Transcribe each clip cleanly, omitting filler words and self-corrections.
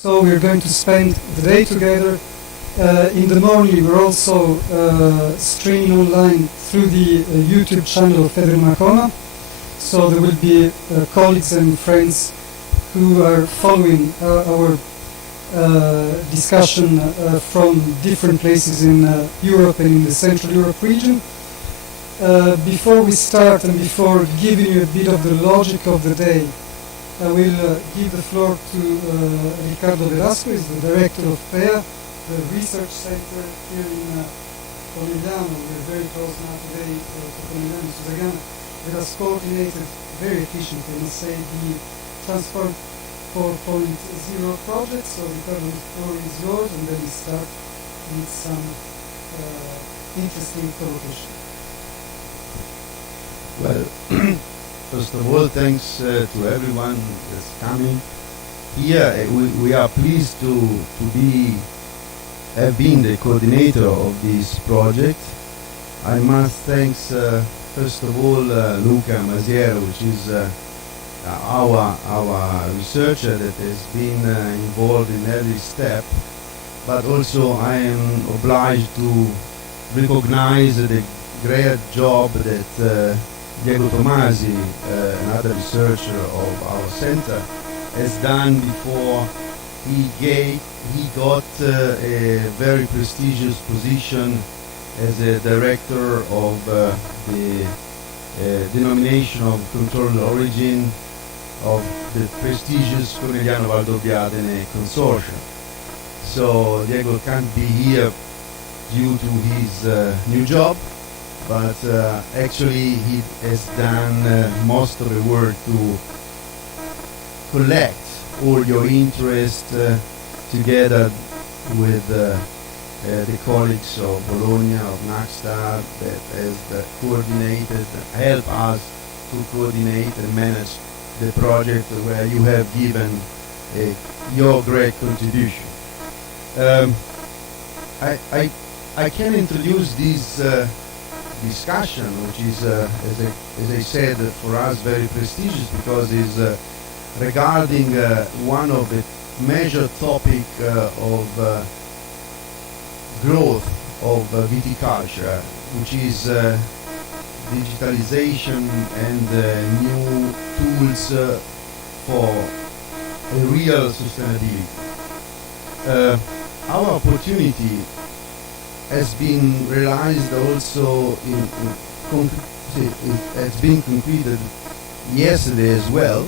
So we're going to spend the day together. In the morning we're also streaming online through the YouTube channel of Federico Macona. So there will be colleagues and friends who are following our discussion from different places in Europe and in the Central Europe region. Before we start and before giving you a bit of the logic of the day, I will give the floor to Ricardo Velasco, is the director of CREA, the research center here in Conegliano. We're very close now today to Conegliano, Susegana. It has coordinated very efficiently, I must say, the Transfarm 4.0 project. So Ricardo, the floor is yours, and then we start with some interesting provocation. Well, first of all, thanks to everyone that's coming here. We are pleased to have been the coordinator of this project. I must thank first of all Luca Masiero, which is our researcher that has been involved in every step, but also I am obliged to recognize the great job that Diego Tomasi, another researcher of our center, has done before he got a very prestigious position as a director of the denomination of controlled origin of the prestigious Conegliano Valdobbiadene consortium. So Diego can't be here due to his new job, but actually he has done most of the work to collect all your interest together with the colleagues of Bologna, of Naxtar, that has coordinated, help us to coordinate and manage the project where you have given your great contribution. I can introduce this discussion, which is, as I said, for us very prestigious because it's regarding one of the major topic of growth of viticulture, which is digitalisation and new tools for a real sustainability. Our opportunity has been realized also it has been completed yesterday as well.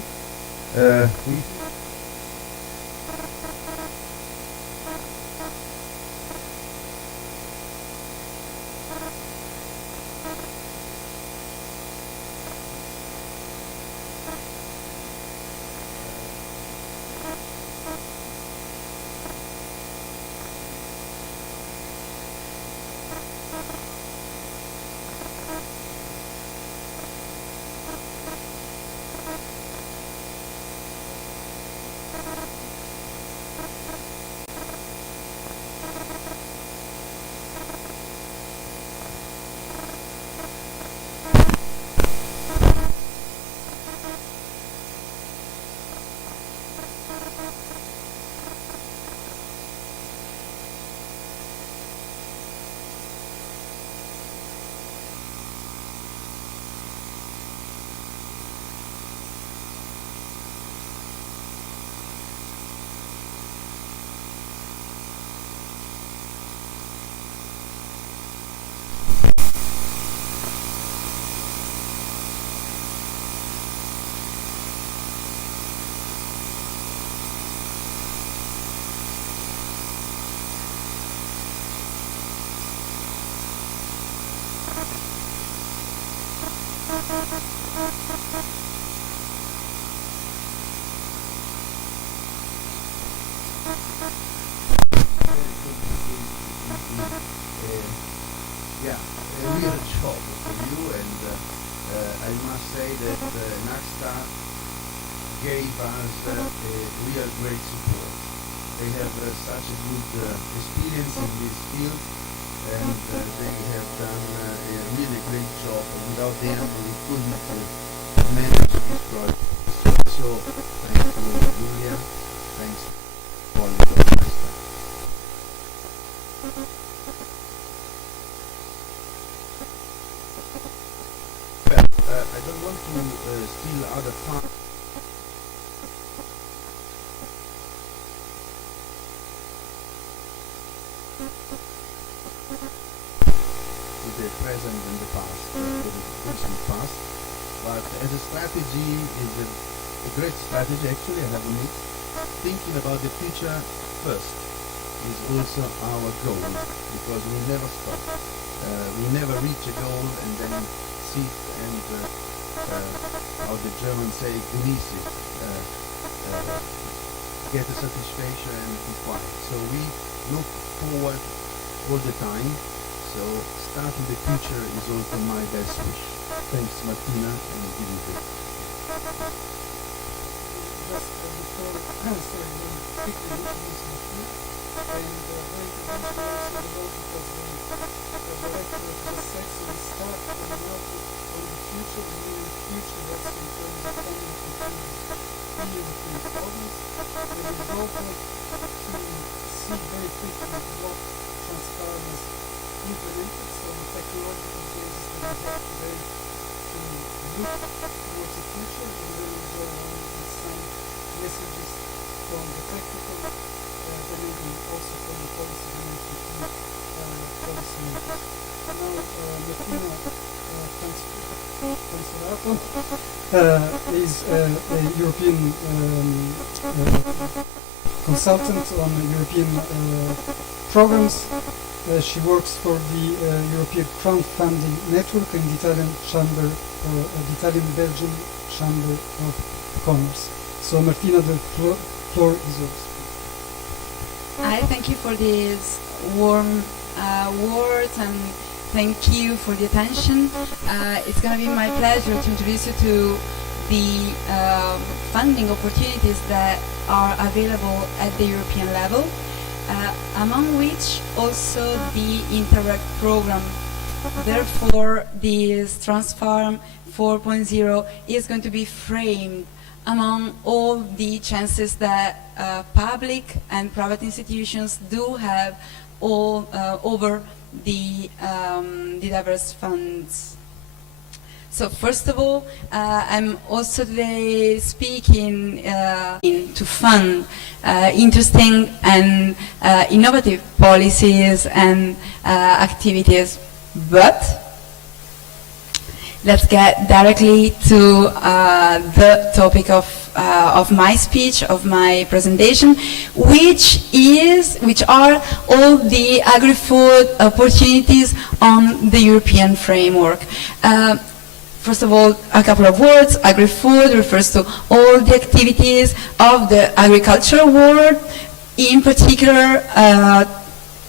Yeah, a real job for you, and I must say that Naxtar gave us a real great support. They have such a good experience in this field, and they have done a really great job. Without them, we couldn't manage this project. So, thanks to Julia, thanks for I don't want to steal other time. With the present and the past, with the recent past. But as a strategy, is a great strategy actually, I have to admit. Thinking about the future first is also our goal, because we never stop. We never reach a goal and then sit and, how the Germans say, genießen, get a satisfaction and be quiet. So we look forward all the time. So starting the future is also my best wish. Thanks, Martina, and give you this. Just before quickly introduce Martina, and very interesting also because the director just said, so we start from an outlook on the future, we mean the future that's in terms of funding opportunities in European province, and we go to see very quickly what Transfarm has implemented, so the technological basis that we have today to look towards the future, and then we go on with some messages from the technical domain and also from the policy domain to policy makers. Now, Martina Transferato is a European consultant on European programs. She works for the European crowdfunding network and the Italian Chamber, the Italian-Belgian Chamber of Commerce. So Martina, the floor is yours. I thank you for these warm words and thank you for the attention. It's going to be my pleasure to introduce you to the funding opportunities that are available at the European level, among which also the Interreg program. Therefore, this Transfarm 4.0 is going to be framed among all the chances that public and private institutions do have all over the diverse funds. So first of all, I'm also today speaking to fund interesting and innovative policies and activities, but let's get directly to the topic of my speech, of my presentation, which are all the agri-food opportunities on the European framework. First of all, a couple of words. Agri-food refers to all the activities of the agricultural world, in particular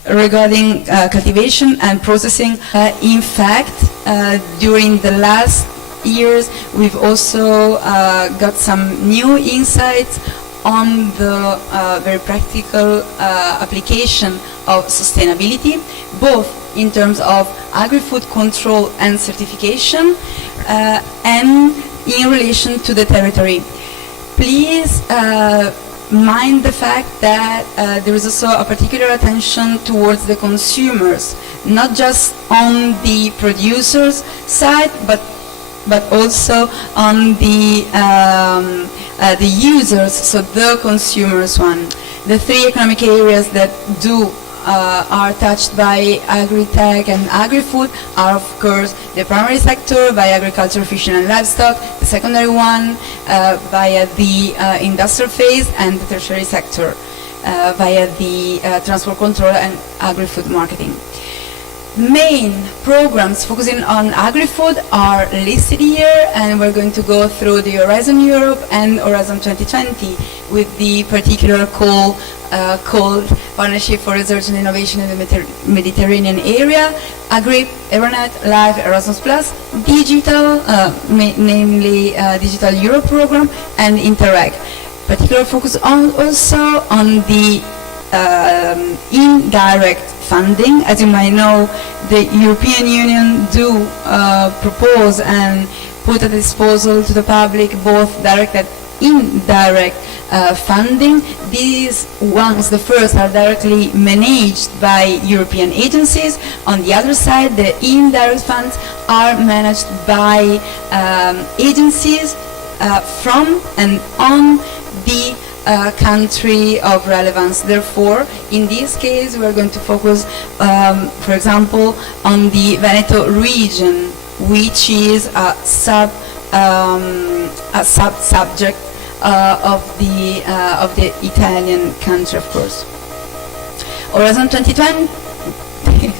regarding cultivation and processing. In fact, during the last years, we've also got some new insights on the very practical application of sustainability, both in terms of agri-food control and certification, and in relation to the territory. Please mind the fact that there is also a particular attention towards the consumers, not just on the producers' side, but also on the users, so the consumers one. The three economic areas that are touched by agri-tech and agri-food are, of course, the primary sector by agriculture, fishing and livestock, the secondary one via the industrial phase, and the tertiary sector via the transport control and agri-food marketing. Main programs focusing on agri-food are listed here, and we're going to go through the Horizon Europe and Horizon 2020 with the particular call called Partnership for Research and Innovation in the Mediterranean Area, Agri, Euronet, Live, Erasmus+, Digital, namely Digital Europe program, and Interreg. Particular focus also on the indirect funding. As you might know, the European Union do propose and put at disposal to the public both direct indirect funding. These ones, the first, are directly managed by European agencies. On the other side, the indirect funds are managed by agencies from and on the country of relevance. Therefore, in this case, we are going to focus, for example, on the Veneto region, which is a sub-subject of the Italian country, of course. Horizon 2020.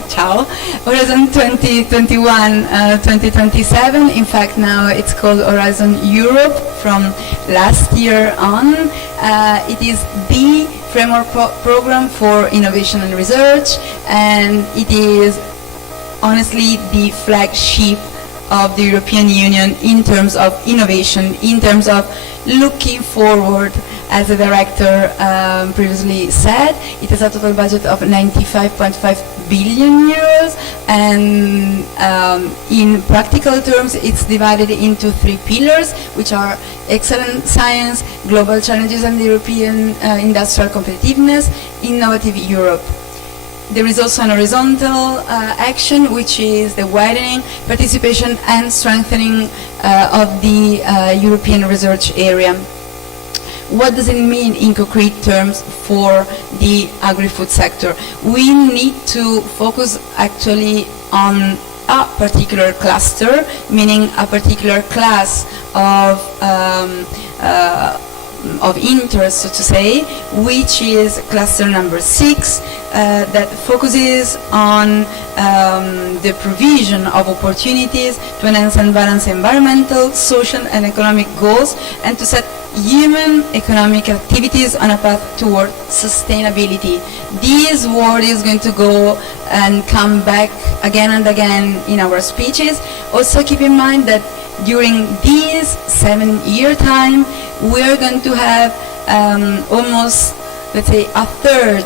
Ciao. Horizon 2021, 2027. In fact, now it's called Horizon Europe from last year on. It is the framework program for innovation and research, and it is honestly the flagship of the European Union in terms of innovation, in terms of looking forward. As the director previously said, it has a total budget of 95.5 billion euros, and in practical terms it's divided into 3 pillars, which are excellent science, global challenges and European industrial competitiveness, innovative Europe. There is also an horizontal action, which is the widening, participation and strengthening of the European research area. What does it mean in concrete terms for the agri-food sector? We need to focus actually on a particular cluster, meaning a particular class of interest, so to say, which is cluster number 6, that focuses on the provision of opportunities to enhance and balance environmental, social and economic goals, and to set human economic activities on a path toward sustainability. This word is going to go and come back again and again in our speeches. Also keep in mind that during this 7-year time, we are going to have almost, let's say, a third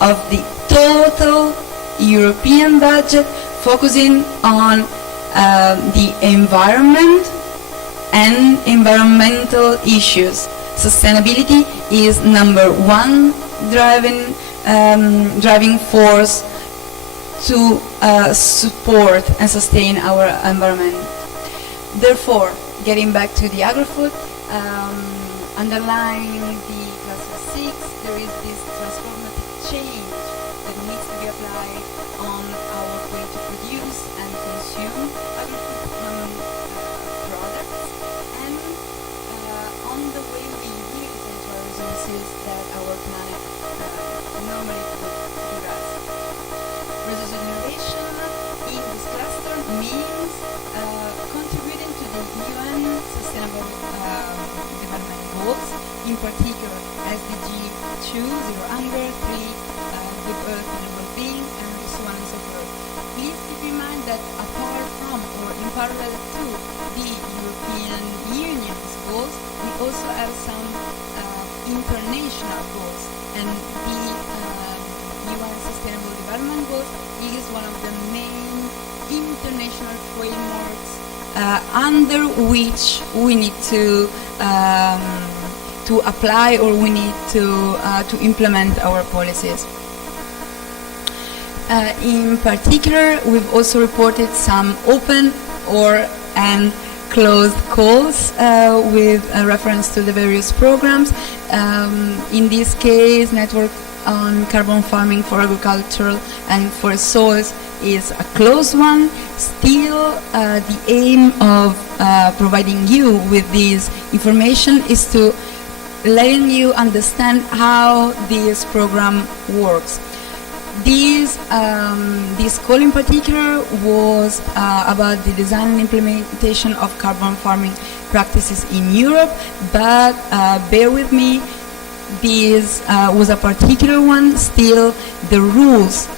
of the total European budget focusing on the environment and environmental issues. Sustainability is number 1 driving force to support and sustain our environment. Therefore, getting back to the agri-food, underlying the cluster 6, there is this transformative change that needs to be applied on our way to produce and consume agri-food products, and on the way we use natural resources that our planet normally would give us. Resource innovation in this cluster means contributing to the UN Sustainable Development Goals, in particular SDG 2, Zero Hunger, 3, Good Earth and Well-being, and so on and so forth. Please keep in mind that apart from or in parallel to the European Union's goals, we also have some international goals, and the UN Sustainable Development Goals is one of the main international frameworks under which we need to apply, or we need to implement our policies. In particular, we've also reported some open and closed calls with reference to the various programs. In this case, Network on Carbon Farming for Agricultural and for Soils is a closed one. Still, the aim of providing you with this information is to letting you understand how this program works. This call in particular was about the design and implementation of carbon farming practices in Europe, but bear with me, this was a particular one. Still, the rules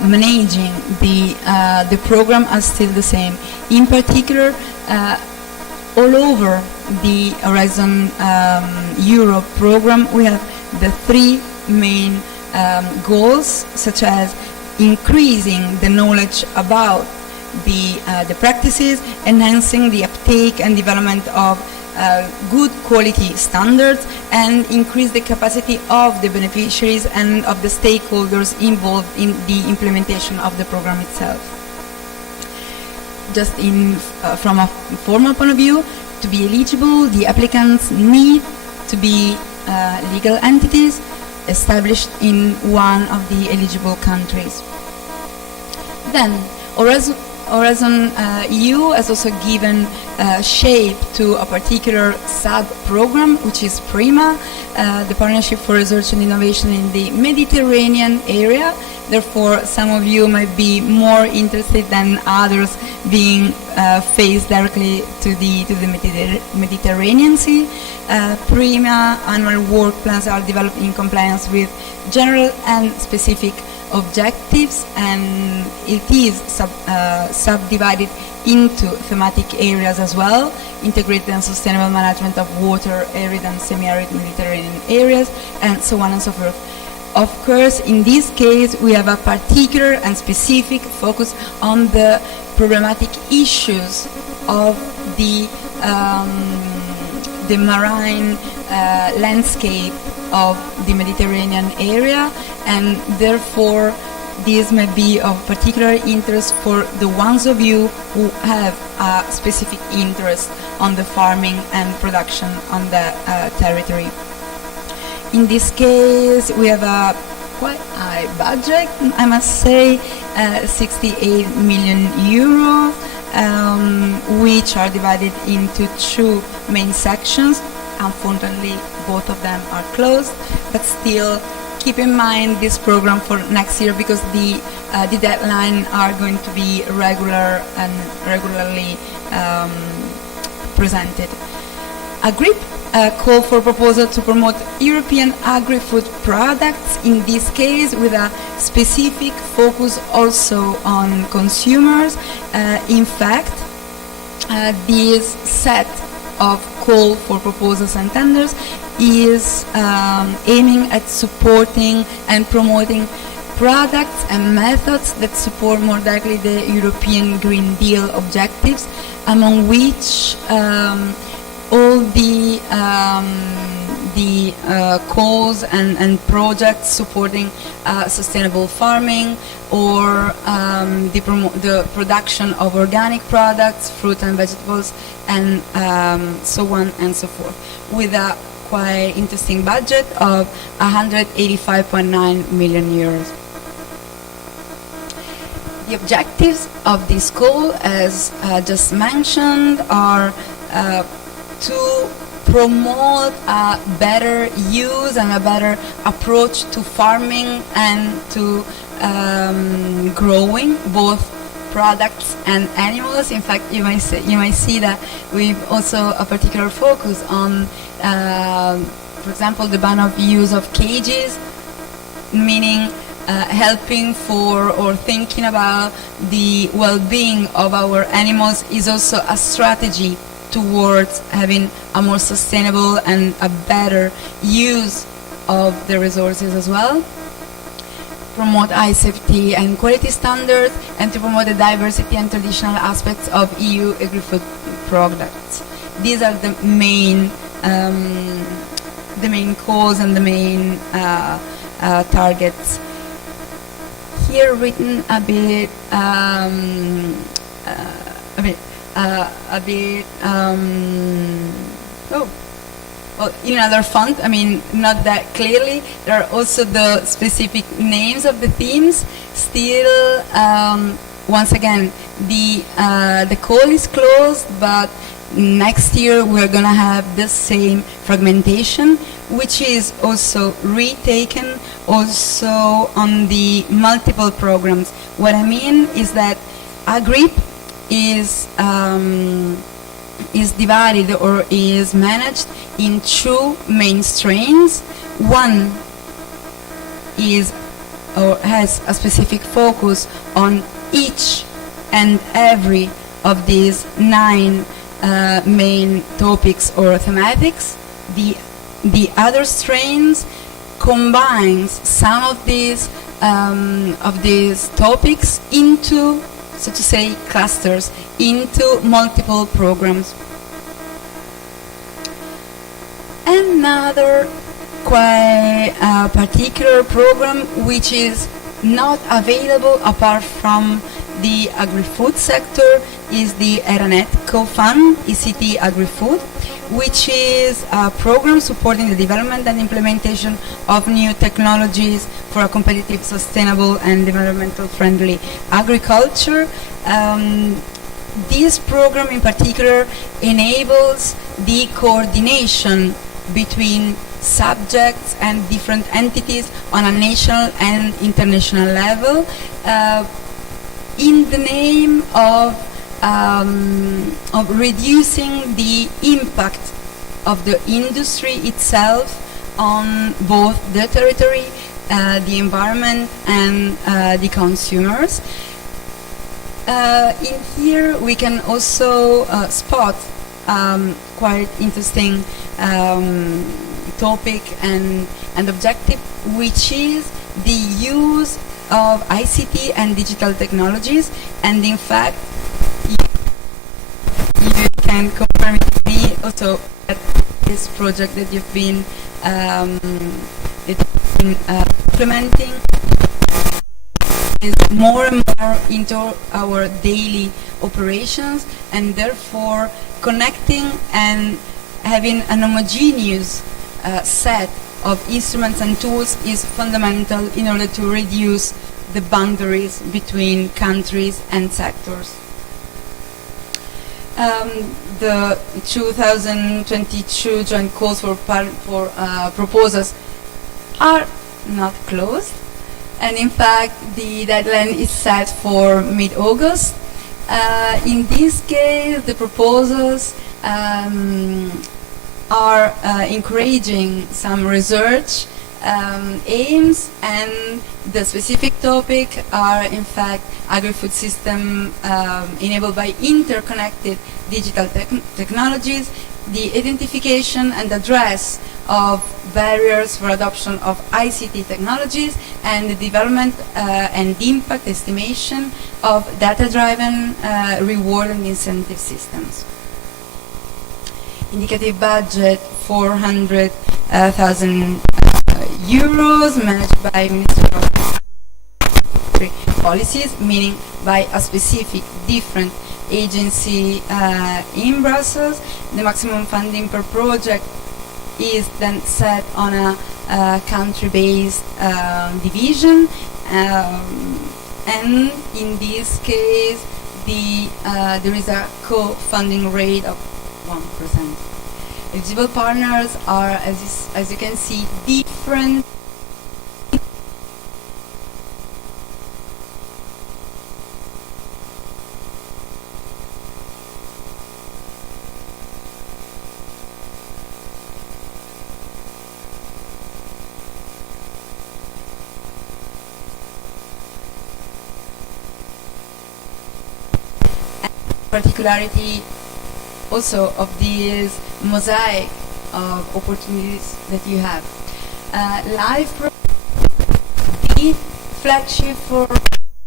managing the program are still the same. In particular, all over the Horizon Europe program, we have the 3 main goals, such as increasing the knowledge about the practices, enhancing the uptake and development of good quality standards and increase the capacity of the beneficiaries and of the stakeholders involved in the implementation of the program itself. Just from a formal point of view, to be eligible, the applicants need to be legal entities established in one of the eligible countries. Then, Horizon EU has also given shape to a particular sub-program, which is PRIMA, the Partnership for Research and Innovation in the Mediterranean area. Therefore, some of you might be more interested than others being faced directly to the Mediterranean Sea. PRIMA annual work plans are developed in compliance with general and specific objectives, and it is subdivided into thematic areas as well: integrated and sustainable management of water, arid and semi-arid Mediterranean areas, and so on and so forth. Of course, in this case, we have a particular and specific focus on the problematic issues of the marine landscape of the Mediterranean area, and therefore this may be of particular interest for the ones of you who have a specific interest on the farming and production on the territory. In this case, we have a quite high budget, I must say, 68 million euro, which are divided into two main sections. Unfortunately, both of them are closed, but still keep in mind this program for next year, because the deadline are going to be regularly presented. A call for proposal to promote European agri-food products, in this case with a specific focus also on consumers. In fact, this set of call for proposals and tenders is aiming at supporting and promoting products and methods that support more directly the European Green Deal objectives, among which all the calls and projects supporting sustainable farming, or the production of organic products, fruit and vegetables, and so on and so forth, with a quite interesting budget of 185.9 million euros. The objectives of this call, as just mentioned, are to promote a better use and a better approach to farming and to growing both products and animals. In fact, you might see that we've also a particular focus on, for example, the ban of use of cages, meaning helping for or thinking about the well-being of our animals is also a strategy towards having a more sustainable and a better use of the resources as well. Promote high safety and quality standards, and to promote the diversity and traditional aspects of EU agri-food products. These are the main goals and the main targets. Here written in another font, not that clearly. There are also the specific names of the themes. Still, once again, the call is closed, but next year we're gonna have the same fragmentation, which is also retaken also on the multiple programs. What I mean is that AGRIP is divided or is managed in two main strains. One is or has a specific focus on each and every of these 9 main topics or thematics. The other strains combines some of these topics into, so to say, clusters, into multiple programs. Another quite particular program which is not available apart from the agri-food sector is the Eranetco Fund, ECT Agri-Food, which is a program supporting the development and implementation of new technologies for a competitive, sustainable and environmental friendly agriculture. This program in particular enables the coordination between subjects and different entities on a national and international level in the name of reducing the impact of the industry itself on both the territory, the environment and the consumers. In here we can also spot quite interesting topic and objective, which is the use of ICT and digital technologies. And in fact, you can confirm with me also that this project that you've been implementing is more and more into our daily operations, and therefore connecting and having an homogeneous set of instruments and tools is fundamental in order to reduce the boundaries between countries and sectors. The 2022 joint calls for proposals are not closed, and in fact the deadline is set for mid-August. In this case, the proposals are encouraging some research aims, and the specific topic are in fact agri-food system enabled by interconnected digital technologies, the identification and address of barriers for adoption of ICT technologies, and the development and impact estimation of data-driven reward and incentive systems. Indicative budget 400,000 euros, managed by Ministry of Policies, meaning by a specific different agency in Brussels. The maximum funding per project is then set on a country-based division, and in this case there is a co-funding rate of 1%. Eligible partners are, as you can see, different particularity also of this mosaic of opportunities that you have. Live the flagship for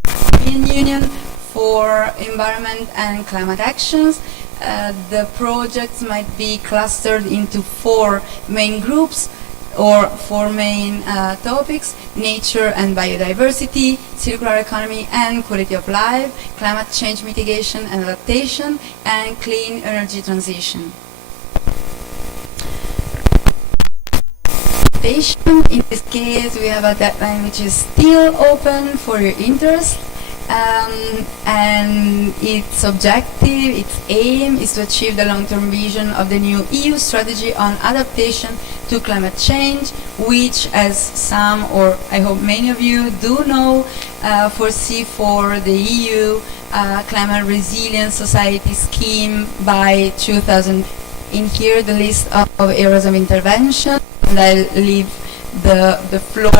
European Union for environment and climate actions. The projects might be clustered into 4 main groups or 4 main topics: nature and biodiversity, circular economy and quality of life, climate change mitigation and adaptation, and clean energy transition. In this case, we have a deadline which is still open for your interest, and its objective, its aim is to achieve the long-term vision of the new EU strategy on adaptation to climate change, which, as some, or I hope many of you do know, foresee for the EU climate resilient society scheme by 2000. In here, the list of areas of intervention, and I'll leave the floor.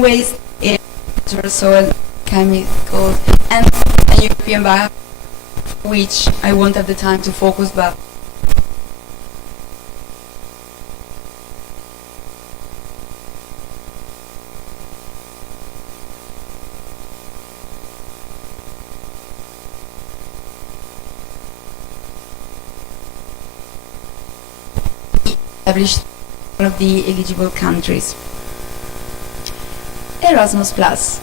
urban waste, soil, chemicals, and a European bio, which I won't have the time to focus, but established one of the eligible countries. Erasmus Plus,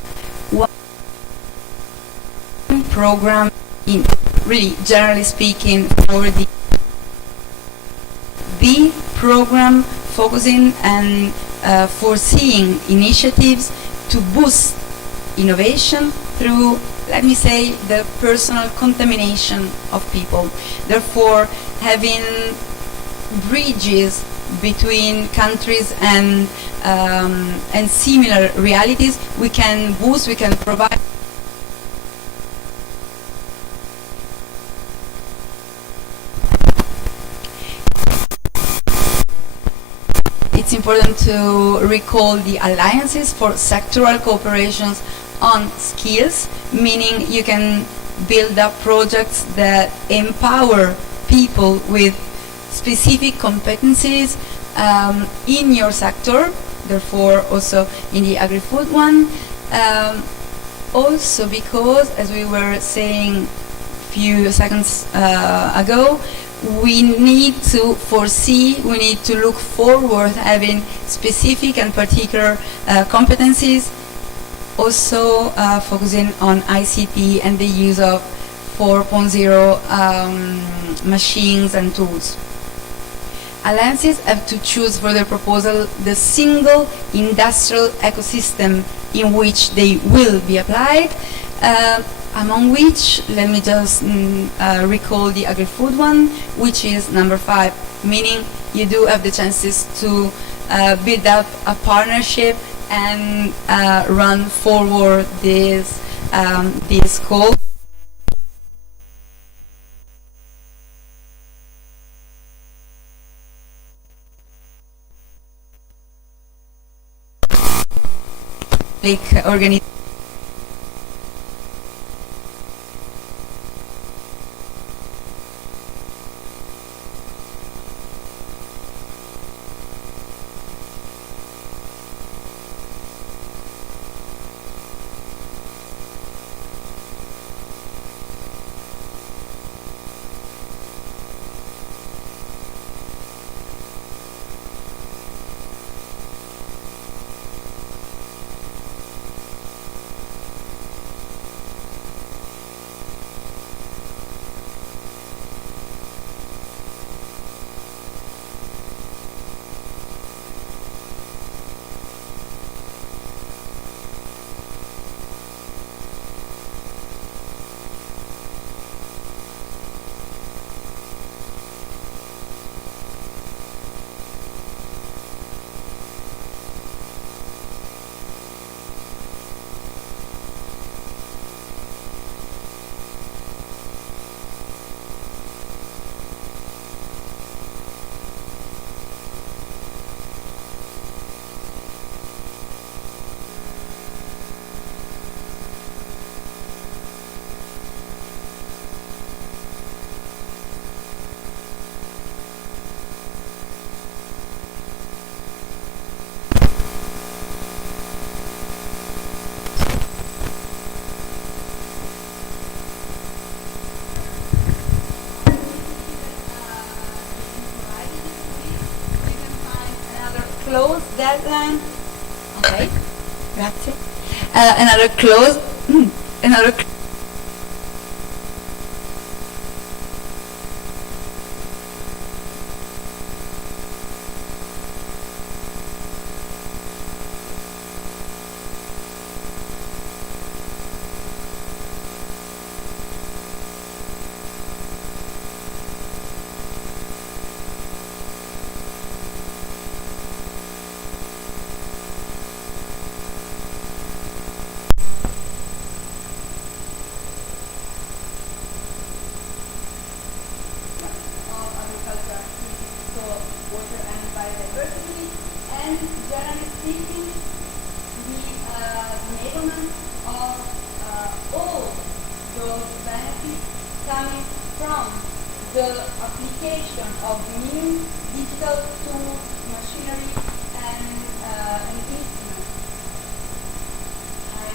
one program in, really generally speaking, for the program focusing and foreseeing initiatives to boost innovation through, let me say, the personal contamination of people. Therefore, having bridges between countries and similar realities, we can boost, we can provide. It's important to recall the alliances for sectoral cooperations on skills, meaning you can build up projects that empower people with specific competencies in your sector, therefore also in the agri-food one. Also because, as we were saying a few seconds ago, we need to foresee, we need to look forward, having specific and particular competencies, also focusing on ICT and the use of 4.0 machines and tools. Alliances have to choose for their proposal the single industrial ecosystem in which they will be applied, among which, let me just recall the agri-food one, which is number 5, meaning you do have the chances to build up a partnership and run forward this goal. Organization. Close deadline. Okay, grazie. Another close. Another. coming from the application of new digital tools, machinery, and instruments. I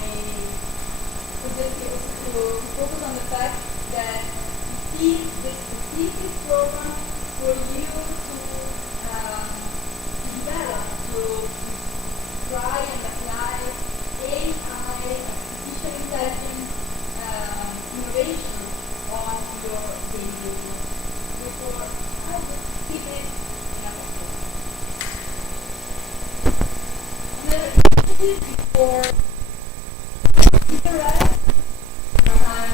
suggest you to focus on the fact that it is the specific program for you to develop, to try and apply AI, artificial intelligence, innovation on your daily business. Therefore, I just keep it in a box. Another initiative for interest, I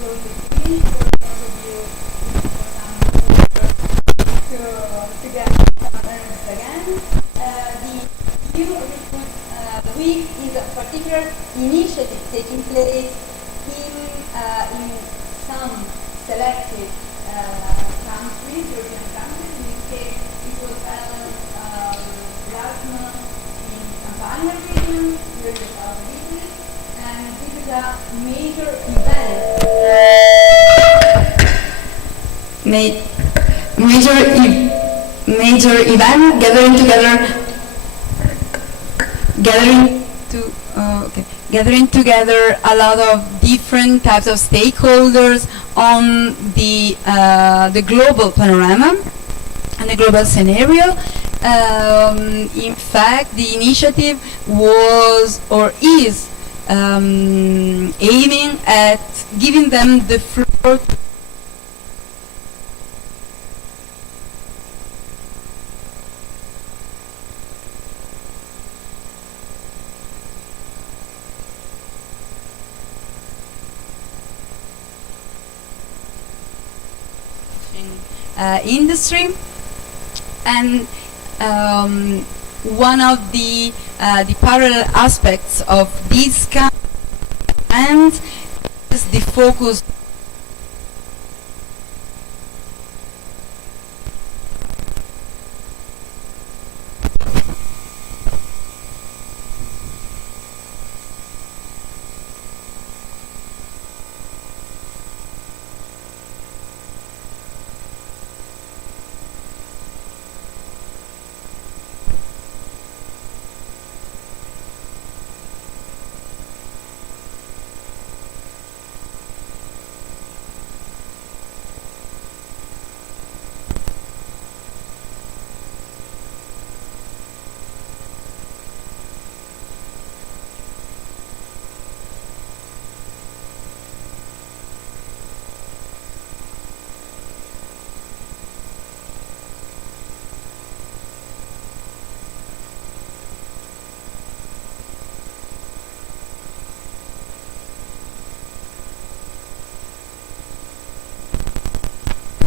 will be close to finish for those of you to get earnest again. The new week is a particular initiative taking place in some selected countries, European countries. In this case, it was held Roughness in Campania region, here in the south of Italy, and this is a major event. Major event gathering together a lot of different types of stakeholders on the global panorama and the global scenario. In fact, the initiative was or is aiming at giving them the floor industry, and one of the parallel aspects of this kind and is the focus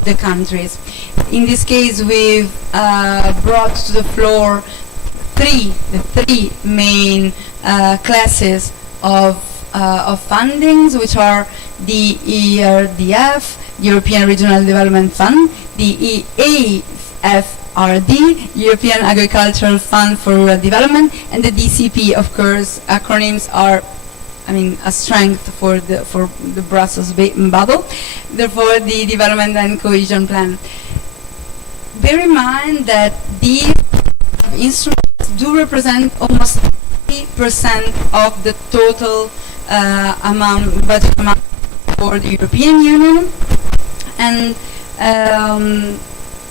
the countries. In this case, we've brought to the floor the three main classes of fundings, which are the ERDF, European Regional Development Fund, the EAFRD, European Agricultural Fund for Rural Development, and the DCP. Of course, acronyms are, a strength for the Brussels bubble. Therefore, the Development and Cohesion Plan. Bear in mind that these instruments do represent almost 30% of the total budget amount for the European Union, and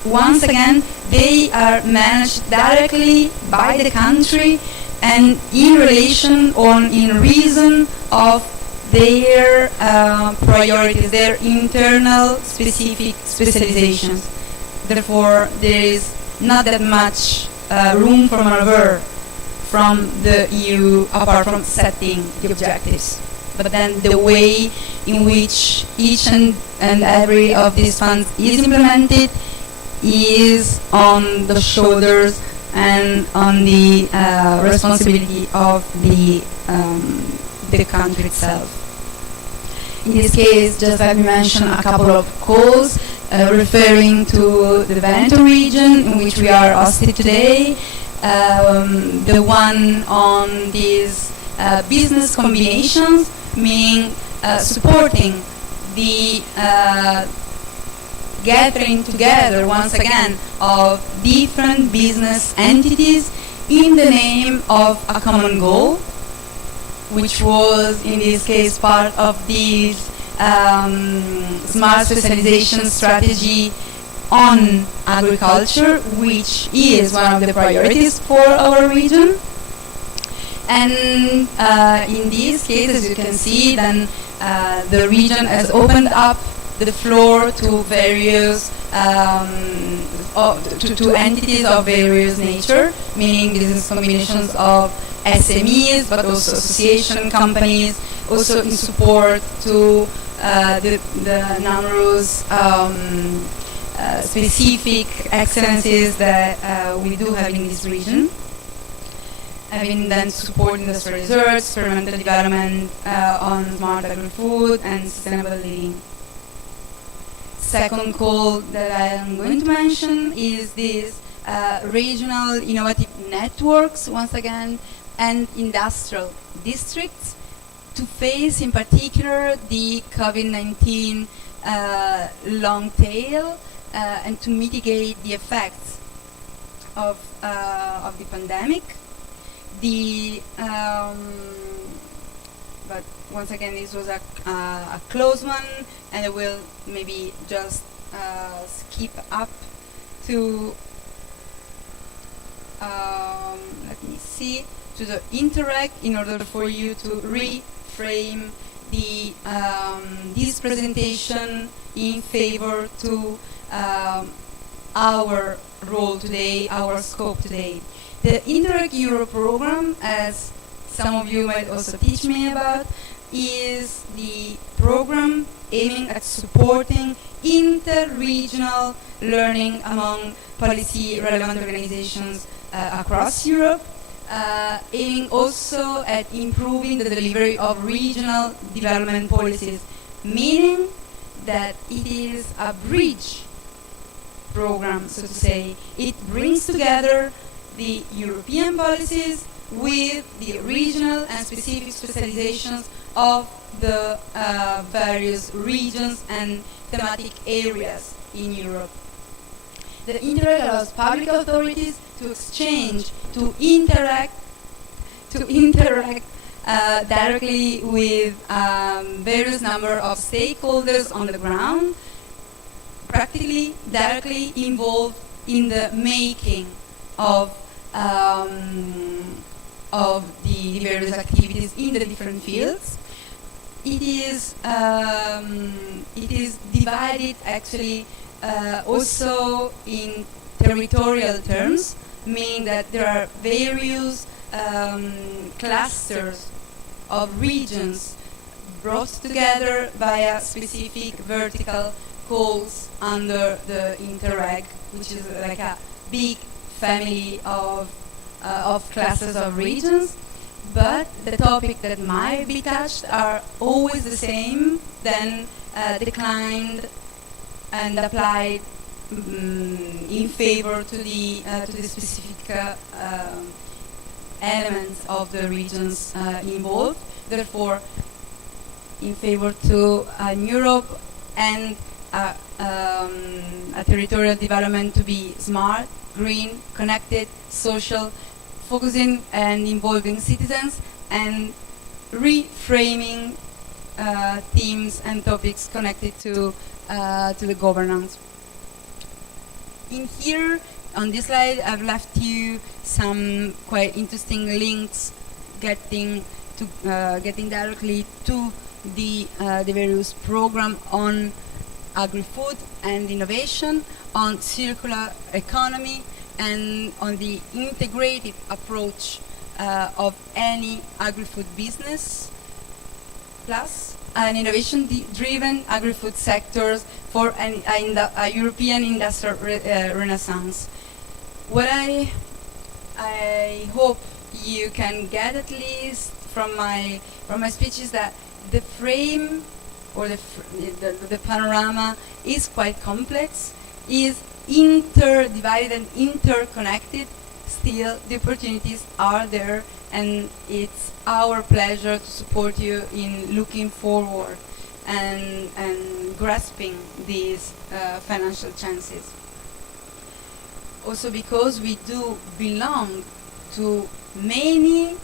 once again, they are managed directly by the country and in relation or in reason of their priorities, their internal specific specializations. Therefore, there is not that much room for maneuver from the EU apart from setting the objectives. But then the way in which each and every of these funds is implemented is on the shoulders and on the responsibility of the country itself. In this case, just let me mention a couple of calls referring to the Veneto region in which we are hosted today. The one on these business combinations, meaning supporting the gathering together once again of different business entities in the name of a common goal, which was in this case part of the smart specialization strategy on agriculture, which is one of the priorities for our region. And in this case, as you can see, then the region has opened up the floor to various to entities of various nature, meaning business combinations of SMEs, but also association companies, also in support to the numerous specific excellences that we do have in this region. Having then support industrial research, experimental development on smart agri-food and sustainable living. Second call that I am going to mention is this regional innovative networks, once again, and industrial districts to face in particular the COVID-19 long tail and to mitigate the effects of the pandemic. But once again, this was a close one, and I will maybe just skip up to let me see, to the interact in order for you to reframe the this presentation in favor to our role today, our scope today. The Interact Europe program, as some of you might also teach me about, is the program aiming at supporting inter-regional learning among policy-relevant organizations across Europe, aiming also at improving the delivery of regional development policies, meaning that it is a bridge program, so to say. It brings together the European policies with the regional and specific specializations of the various regions and thematic areas in Europe. The Interact allows public authorities to exchange, to interact directly with various number of stakeholders on the ground, practically directly involved in the making of the various activities in the different fields. It is divided actually also in territorial terms, meaning that there are various clusters of regions brought together via specific vertical goals under the Interreg, which is like a big family of classes of regions, but the topic that might be touched are always the same, then declined and applied in favor to the specific elements of the regions involved. Therefore, in favor to Europe and a territorial development to be smart, green, connected, social, focusing and involving citizens, and reframing themes and topics connected to the governance. In here, on this slide, I've left you some quite interesting links getting directly to the various program on agri-food and innovation, on circular economy, and on the integrated approach of any agri-food business, plus an innovation-driven agri-food sectors for a European industrial renaissance. What I hope you can get at least from my speech is that the frame or the panorama is quite complex, is interdivided and interconnected. Still, the opportunities are there, and it's our pleasure to support you in looking forward. and grasping these financial chances. Also because we do belong to many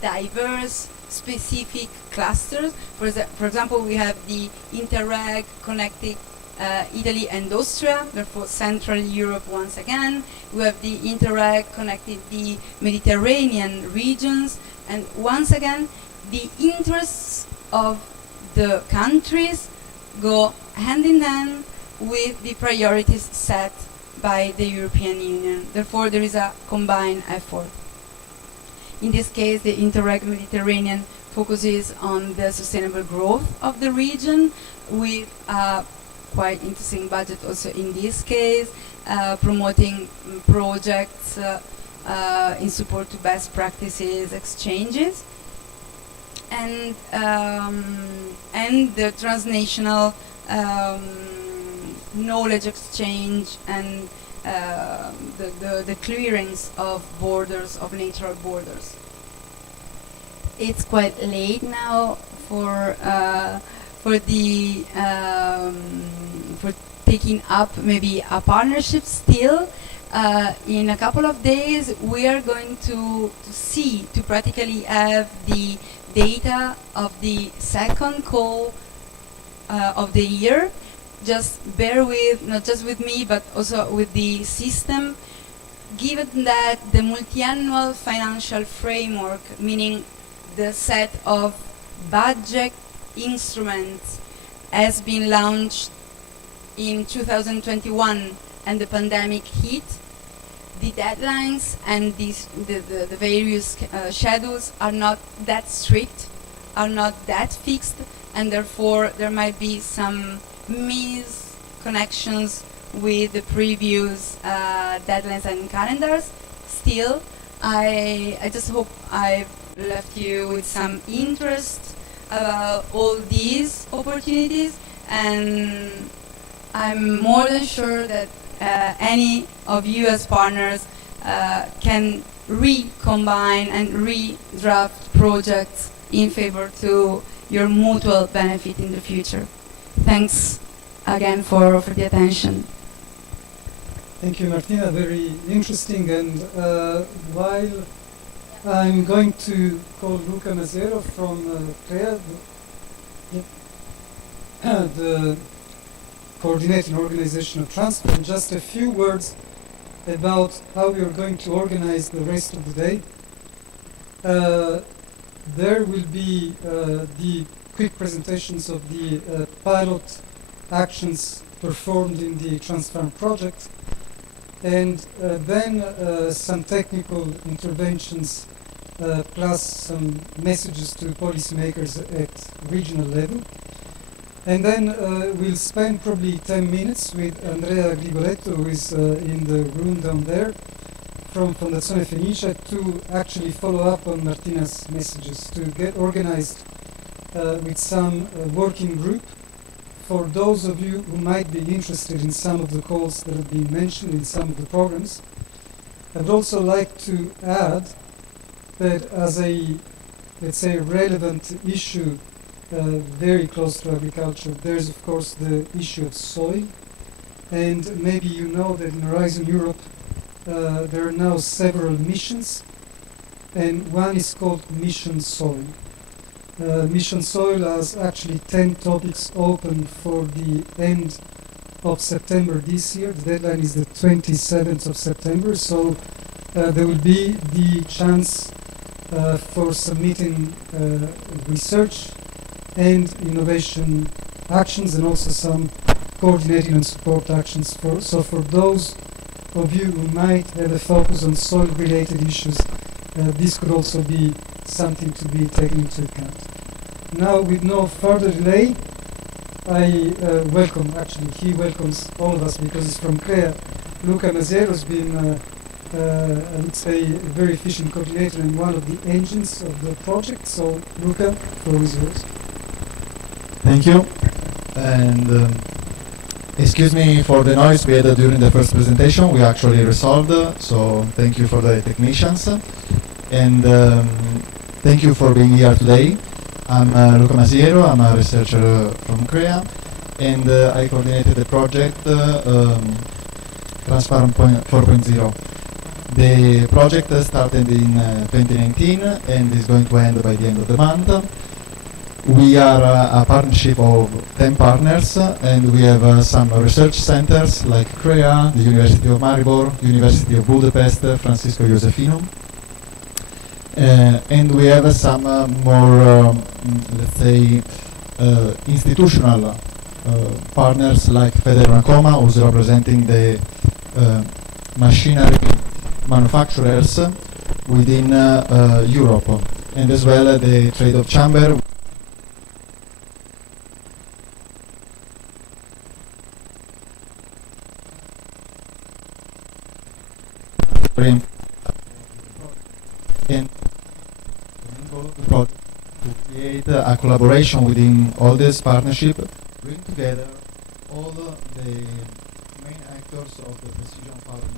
diverse specific clusters. For example, we have the Interreg connecting Italy and Austria, therefore Central Europe once again. We have the Interreg connecting the Mediterranean regions, and once again the interests of the countries go hand in hand with the priorities set by the European Union. Therefore there is a combined effort. In this case, the Interreg Mediterranean focuses on the sustainable growth of the region, with a quite interesting budget also in this case, promoting projects in support to best practices exchanges, and the transnational knowledge exchange and the clearance of borders, of natural borders. It's quite late now for taking up maybe a partnership still. In a couple of days we are going to practically have the data of the second call of the year. Just bear with, not just with me, but also with the system, given that the multi-annual financial framework, meaning the set of budget instruments, has been launched in 2021 and the pandemic hit. The deadlines and the various schedules are not that strict, are not that fixed, and therefore there might be some misconnections with the previous deadlines and calendars. Still, I just hope I've left you with some interest about all these opportunities, and I'm more than sure that any of you as partners can recombine and redraft projects in favor to your mutual benefit in the future. Thanks again for the attention. Thank you, Martina. Very interesting. And while I'm going to call Luca Mazero from CREA, the coordinating organization of Transfarm, just a few words about how we are going to organize the rest of the day. There will be the quick presentations of the pilot actions performed in the Transfarm project, and then some technical interventions plus some messages to policymakers at regional level. And then we'll spend probably 10 minutes with Andrea Grigoletto, who is in the room down there, from Fondazione Fenice, to actually follow up on Martina's messages, to get organized with some working group for those of you who might be interested in some of the calls that have been mentioned in some of the programs. I'd also like to add that as a, let's say, relevant issue very close to agriculture, there's of course the issue of soil. And maybe you know that in Horizon Europe there are now several missions, and one is called Mission Soil. Mission Soil has actually 10 topics open for the end of September this year. The deadline is the 27th of September, so there will be the chance for submitting research and innovation actions, and also some coordinating and support actions. So for those of you who might have a focus on soil-related issues, this could also be something to be taken into account. Now, with no further delay, I welcome, actually he welcomes all of us because he's from CREA. Luca Mazero has been, I would say, a very efficient coordinator and one of the engines of the project. So Luca, the floor is yours. Thank you, and excuse me for the noise we had during the first presentation. We actually resolved, so thank you for the technicians, and thank you for being here today. I'm Luca Masiero, I'm a researcher from CREA, and I coordinated the project Transfarm 4.0. The project started in 2019 and is going to end by the end of the month. We are a partnership of 10 partners, and we have some research centers like CREA, the University of Maribor, University of Budapest, Francisco Josefino. And we have some more, let's say, institutional partners like Federal who's representing the machinery manufacturers within Europe, and as well the Trade of Chamber. And to create a collaboration within all this partnership, bring together all the main actors of the precision farming.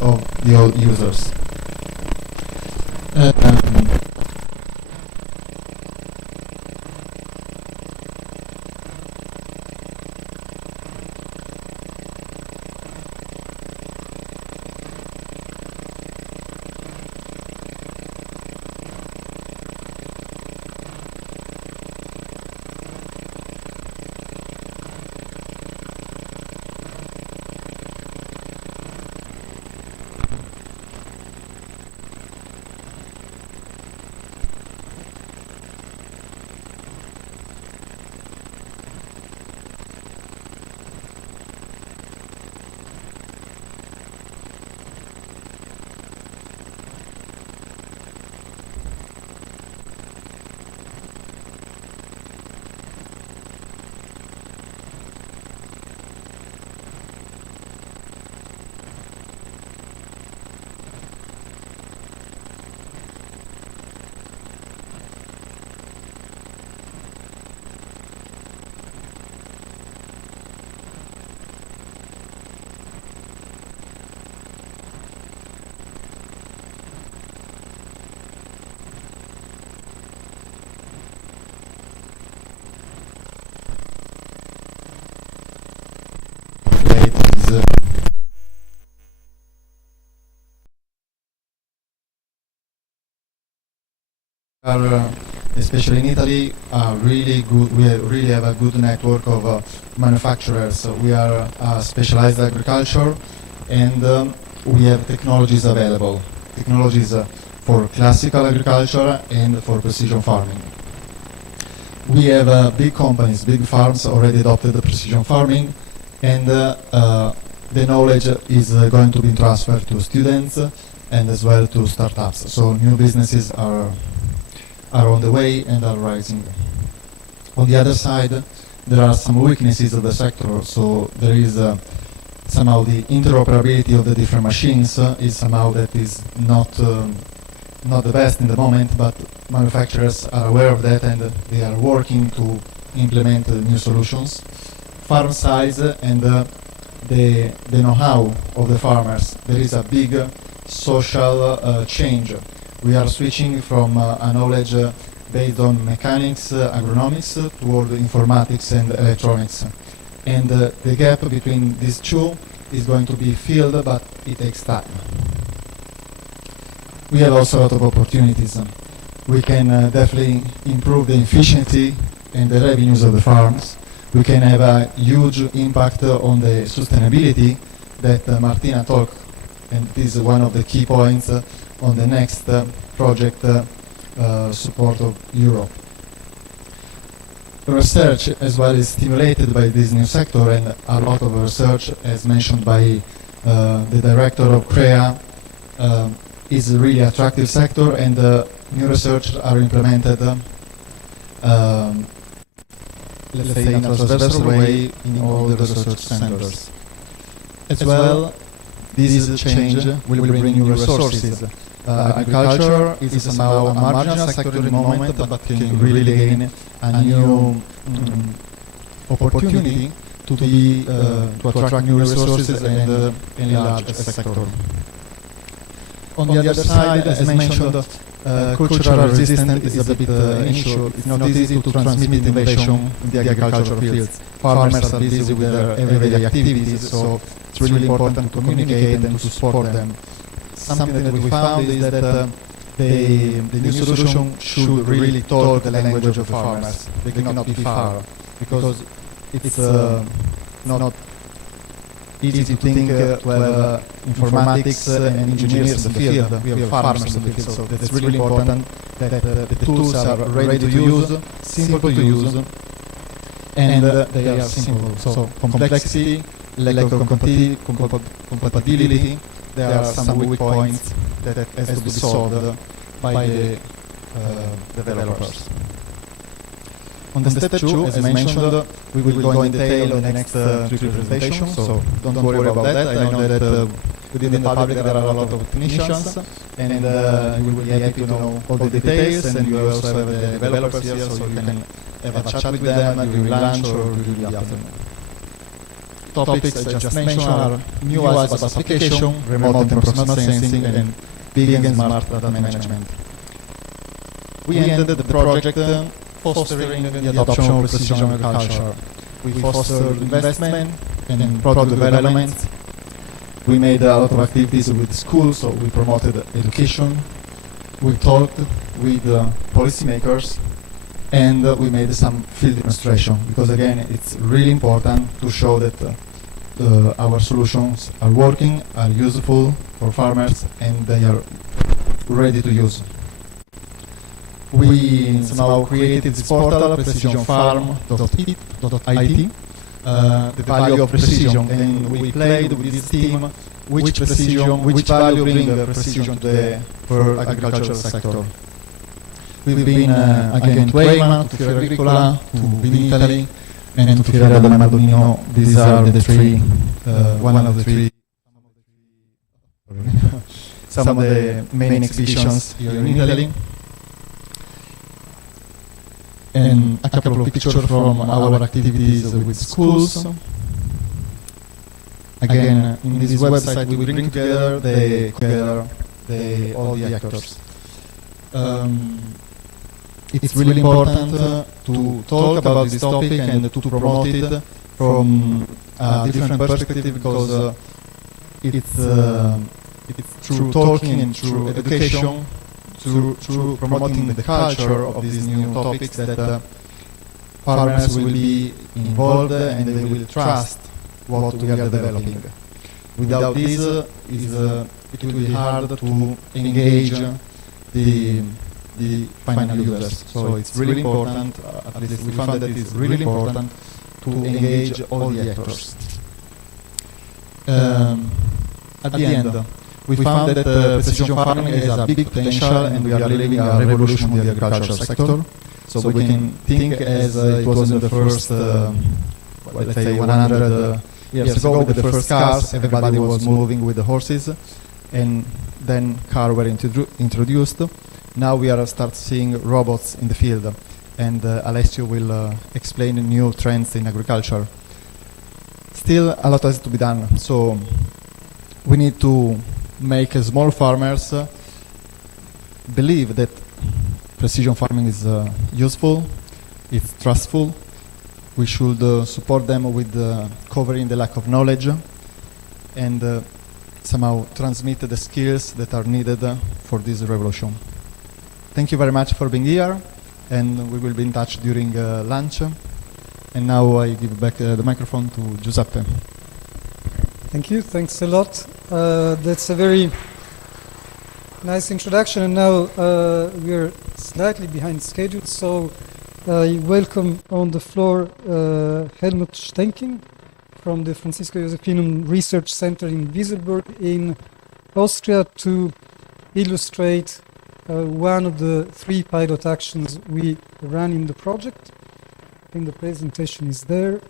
Of the old users. Are, especially in Italy, really good. We really have a good network of manufacturers. We are specialized agriculture, and we have technologies available. Technologies for classical agriculture and for precision farming. We have big companies, big farms already adopted the precision farming, and the knowledge is going to be transferred to students and as well to startups. So new businesses are on the way and are rising. On the other side, there are some weaknesses of the sector. So there is somehow the interoperability of the different machines is somehow that is not the best in the moment, but manufacturers are aware of that and they are working to implement new solutions. Farm size and the know-how of the farmers. There is a big social change. We are switching from a knowledge based on mechanics, agronomics, toward informatics and electronics. And the gap between these two is going to be filled, but it takes time. We have also a lot of opportunities. We can definitely improve the efficiency and the revenues of the farms. We can have a huge impact on the sustainability that Martina talked, and this is one of the key points on the next project support of Europe. Research as well is stimulated by this new sector, and a lot of research, as mentioned by the director of CREA, is a really attractive sector, and new research are implemented let's say, in a transversal way in all the research centers. As well, this change will bring new resources. Agriculture is somehow a marginal sector in the moment, but can really gain a new opportunity to attract new resources and enlarge a sector. On the other side, as mentioned, cultural resistance is a bit an issue. It's not easy to transmit innovation in the agricultural fields. Farmers are busy with their everyday activities, so it's really important to communicate and to support them. Something that we found is that the new solution should really talk the language of the farmers. They cannot be far, because it's not easy to think to have informatics and engineers in the field. We have farmers in the field, so it's really important that the tools are ready to use, simple to use, and they are simple. So complexity, lack of compatibility, there are some weak points that has to be solved by the developers. On the step 2, as mentioned, we will go in detail on the next 3 presentations, so don't worry about that. I know that within the public there are a lot of technicians, and you will be happy to know all the details, and you also have the developers here, so you can have a chat with them during lunch or during the afternoon. Topics I just mentioned are new ASBAS application, remote and proximal sensing, and big and smart data management. We ended the project fostering the adoption of precision agriculture. We fostered investment and product development. We made a lot of activities with schools, so we promoted education. We talked with policymakers, and we made some field demonstration, because again, it's really important to show that our solutions are working, are useful for farmers, and they are ready to use. We somehow created this portal, precisionfarm.it, the value of precision, and we played with this team which value bring precision to the agricultural sector. We've been again to EIMA, to Fiera Agricola, to Vinitaly, and to Fiera del Madonnino. These are the three, some of the main exhibitions here in Italy. And a couple of pictures from our activities with schools. Again, in this website we bring together all the actors. It's really important to talk about this topic and to promote it from a different perspective, because it's through talking and through education, through promoting the culture of these new topics, that farmers will be involved and they will trust what we are developing. Without this, it will be hard to engage the final users. So it's really important, at least we found that it's really important to engage all the actors. At the end, we found that precision farming has a big potential, and we are living a revolution in the agricultural sector. So we can think as it was in the first, let's say 100 years ago with the first cars. Everybody was moving with the horses, and then cars were introduced. Now we are start seeing robots in the field, and Alessio will explain the new trends in agriculture. Still, a lot has to be done. So we need to make small farmers believe that precision farming is useful, it's trustful. We should support them with covering the lack of knowledge, and somehow transmit the skills that are needed for this revolution. Thank you very much for being here, and we will be in touch during lunch. And now I give back the microphone to Giuseppe. Thank you, thanks a lot. That's a very nice introduction, and now we're slightly behind schedule, so I welcome on the floor Helmut Stenking from the Francisco Josephinum Research Center in Wieselburg in Austria to illustrate one of the 3 pilot actions we run in the project. think the presentation is there.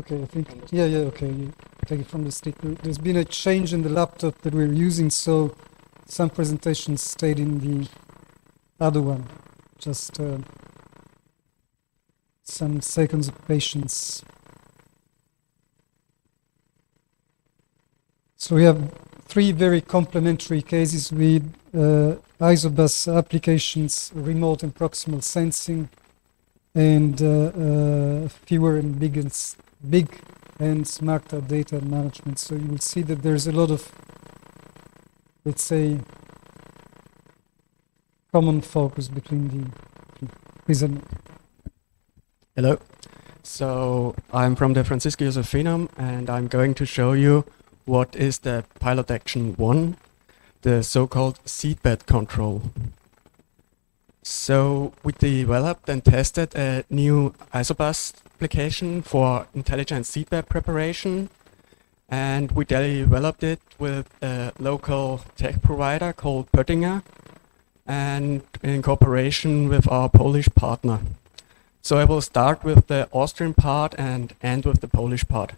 Okay, I think, yeah, okay, you take it from the stick. There's been a change in the laptop that we're using, so some presentations stayed in the other one. Just some seconds of patience. So we have three very complementary cases with isobus applications, remote and proximal sensing, and fewer and big and smarter data management. So you will see that there's a lot of, let's say, common focus between the present. Hello. So I'm from the Francisco Josephinum, and I'm going to show you what is the pilot action 1, the so-called seedbed control. So we developed and tested a new isobus application for intelligent seedbed preparation, and we developed it with a local tech provider called Petzini, and in cooperation with our Polish partner. So I will start with the Austrian part and end with the Polish part.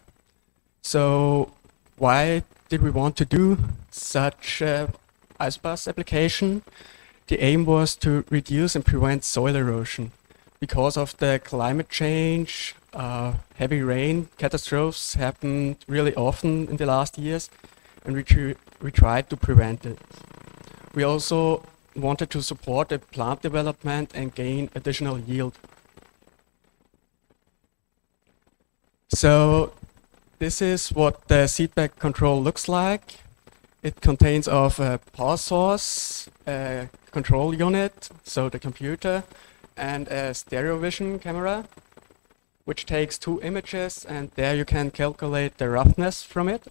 So why did we want to do such a isobus application? The aim was to reduce and prevent soil erosion. Because of the climate change, heavy rain catastrophes happened really often in the last years, and we tried to prevent it. We also wanted to support the plant development and gain additional yield. So this is what the seedbed control looks like. It contains of a power source, a control unit, so the computer, and a stereo vision camera, which takes 2 images, and there you can calculate the roughness from it.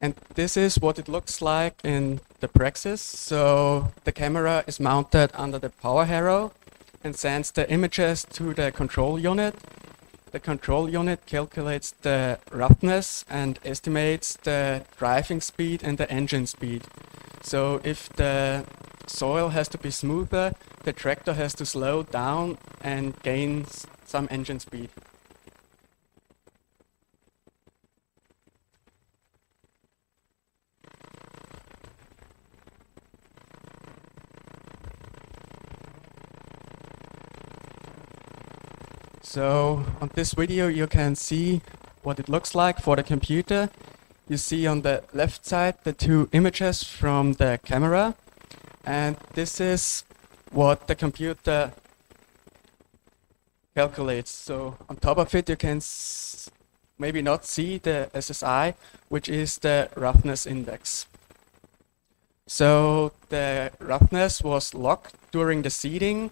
And this is what it looks like in the praxis. So the camera is mounted under the power harrow and sends the images to the control unit. The control unit calculates the roughness and estimates the driving speed and the engine speed. So if the soil has to be smoother, the tractor has to slow down and gain some engine speed. So on this video you can see what it looks like for the computer. You see on the left side the 2 images from the camera, and this is what the computer calculates. So on top of it you can maybe not see the SSI, which is the roughness index. So the roughness was logged during the seeding,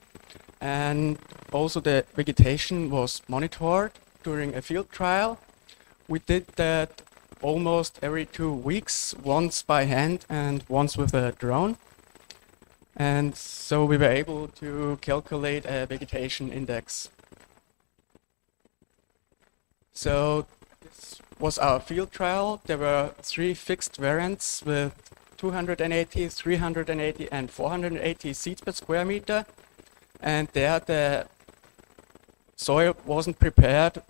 and also the vegetation was monitored during a field trial. We did that almost every 2 weeks, once by hand and once with a drone. And so we were able to calculate a vegetation index. So this was our field trial. There were 3 fixed variants with 280, 380 and 480 seeds per square meter. And there the soil wasn't prepared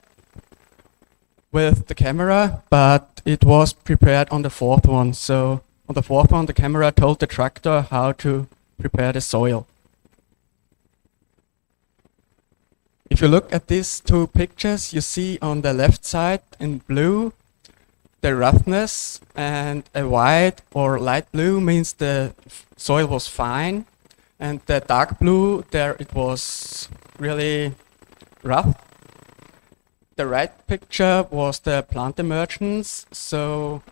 with the camera, but it was prepared on the 4th one. So on the 4th one, the camera told the tractor how to prepare the soil. If you look at these 2 pictures, you see on the left side in blue the roughness, and a white or light blue means the soil was fine, and the dark blue, there it was really rough. The right picture was the plant emergence, so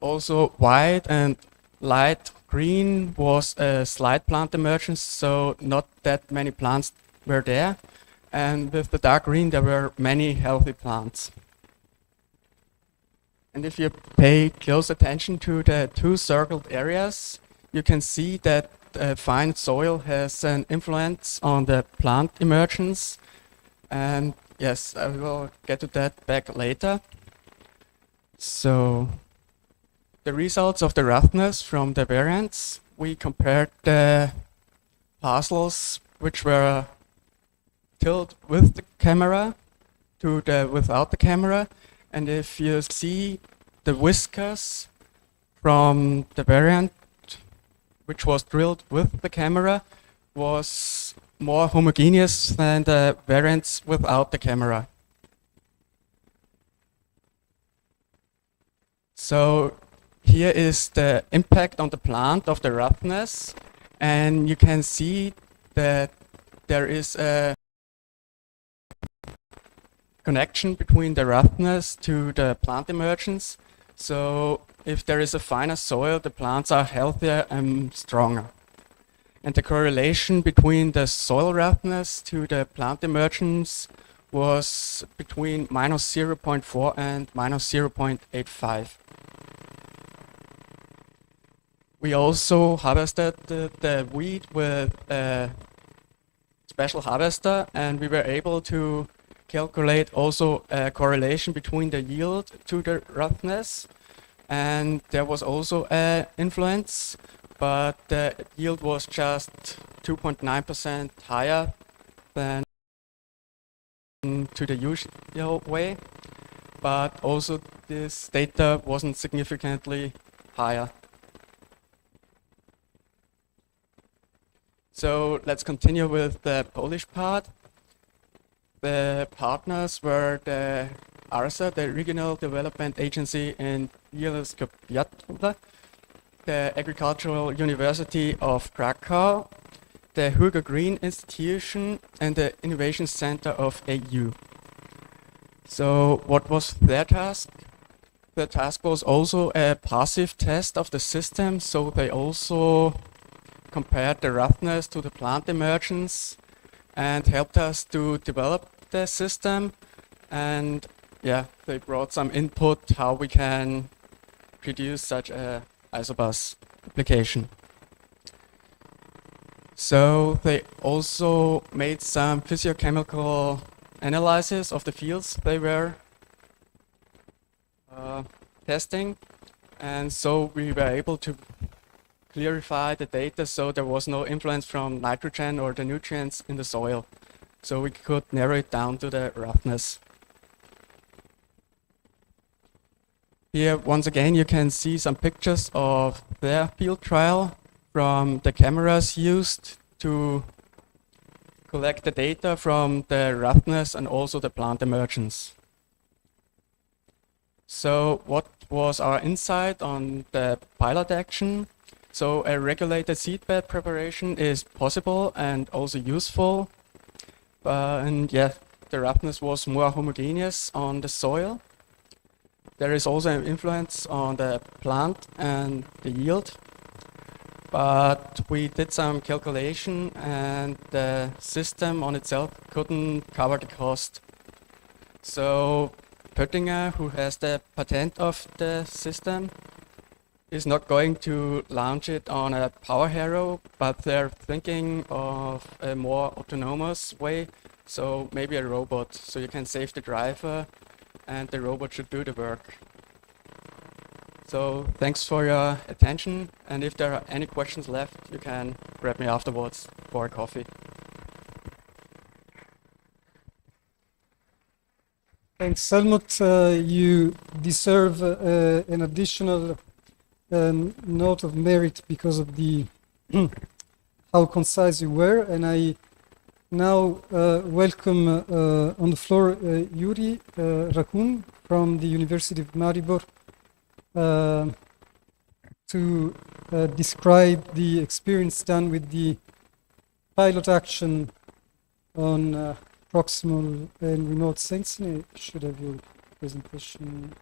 Also white and light green was a slight plant emergence, so not that many plants were there. And with the dark green, there were many healthy plants. And if you pay close attention to the two circled areas, you can see that fine soil has an influence on the plant emergence. And yes, I will get to that back later. So the results of the roughness from the variants, we compared the parcels which were tilted with the camera to the without the camera. And if you see the whiskers from the variant which was drilled with the camera was more homogeneous than the variants without the camera. So here is the impact on the plant of the roughness, and you can see that there is a connection between the roughness to the plant emergence. So if there is a finer soil, the plants are healthier and stronger. And the correlation between the soil roughness to the plant emergence was between -0.4 and -0.85. We also harvested the wheat with a special harvester, and we were able to calculate also a correlation between the yield to the roughness, and there was also an influence, but the yield was just 2.9% higher than to the usual way, but also this data wasn't significantly higher. So let's continue with the Polish part. The partners were the ARSA, the Regional Development Agency in Valdobbiadene, the Agricultural University of Krakow, the Hugo Green Institution, and the Innovation Center of AU. So what was their task? The task was also a passive test of the system, so they also compared the roughness to the plant emergence and helped us to develop the system. And yeah, they brought some input how we can produce such a isobus application. So they also made some physiochemical analysis of the fields they were testing, and so we were able to clarify the data, so there was no influence from nitrogen or the nutrients in the soil. So we could narrow it down to the roughness. Here, once again, you can see some pictures of their field trial from the cameras used to collect the data from the roughness and also the plant emergence. So what was our insight on the pilot action? So a regulated seedbed preparation is possible and also useful. And yeah, the roughness was more homogeneous on the soil. There is also an influence on the plant and the yield. But we did some calculation and the system on itself couldn't cover the cost. So Pöttinger, who has the patent of the system, is not going to launch it on a power harrow, but they're thinking of a more autonomous way, so maybe a robot, so you can save the driver and the robot should do the work. So thanks for your attention, and if there are any questions left, you can grab me afterwards for a coffee. Thanks, Helmut. You deserve an additional note of merit because of the how concise you were, and I now welcome on the floor Yuri Rakun from the University of Maribor to describe the experience done with the pilot action on proximal and remote sensing. I should have your presentation.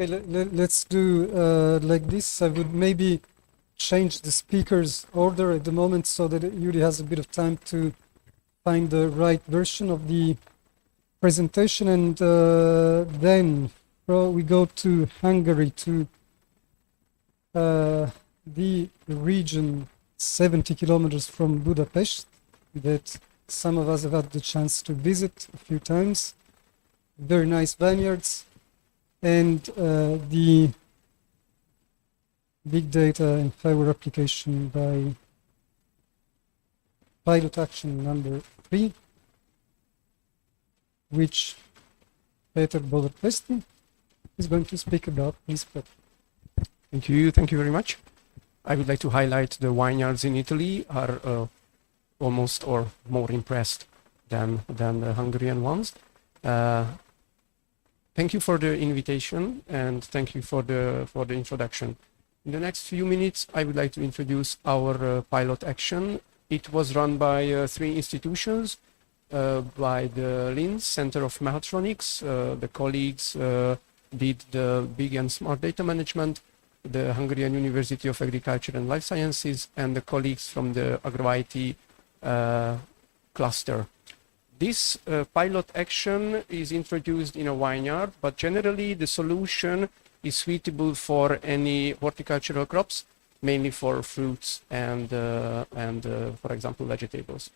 Okay, let's do like this. I would maybe change the speakers order at the moment so that Yuri has a bit of time to find the right version of the presentation, and then we go to Hungary, to the region 70 kilometers from Budapest that some of us have had the chance to visit a few times. Very nice vineyards, and the big data and fiber application by pilot action number 3, which Peter Bollerpesti is going to speak about. Please, Peter. Thank you very much. I would like to highlight the vineyards in Italy are almost or more impressed than the Hungarian ones. Thank you for the invitation, and thank you for the introduction. In the next few minutes, I would like to introduce our pilot action. It was run by 3 institutions, by the Linz Center of Mechatronics. The colleagues did the big and smart data management, the Hungarian University of Agriculture and Life Sciences, and the colleagues from the Agro-IT cluster. This pilot action is introduced in a vineyard, but generally the solution is suitable for any horticultural crops, mainly for fruits and for example, vegetables.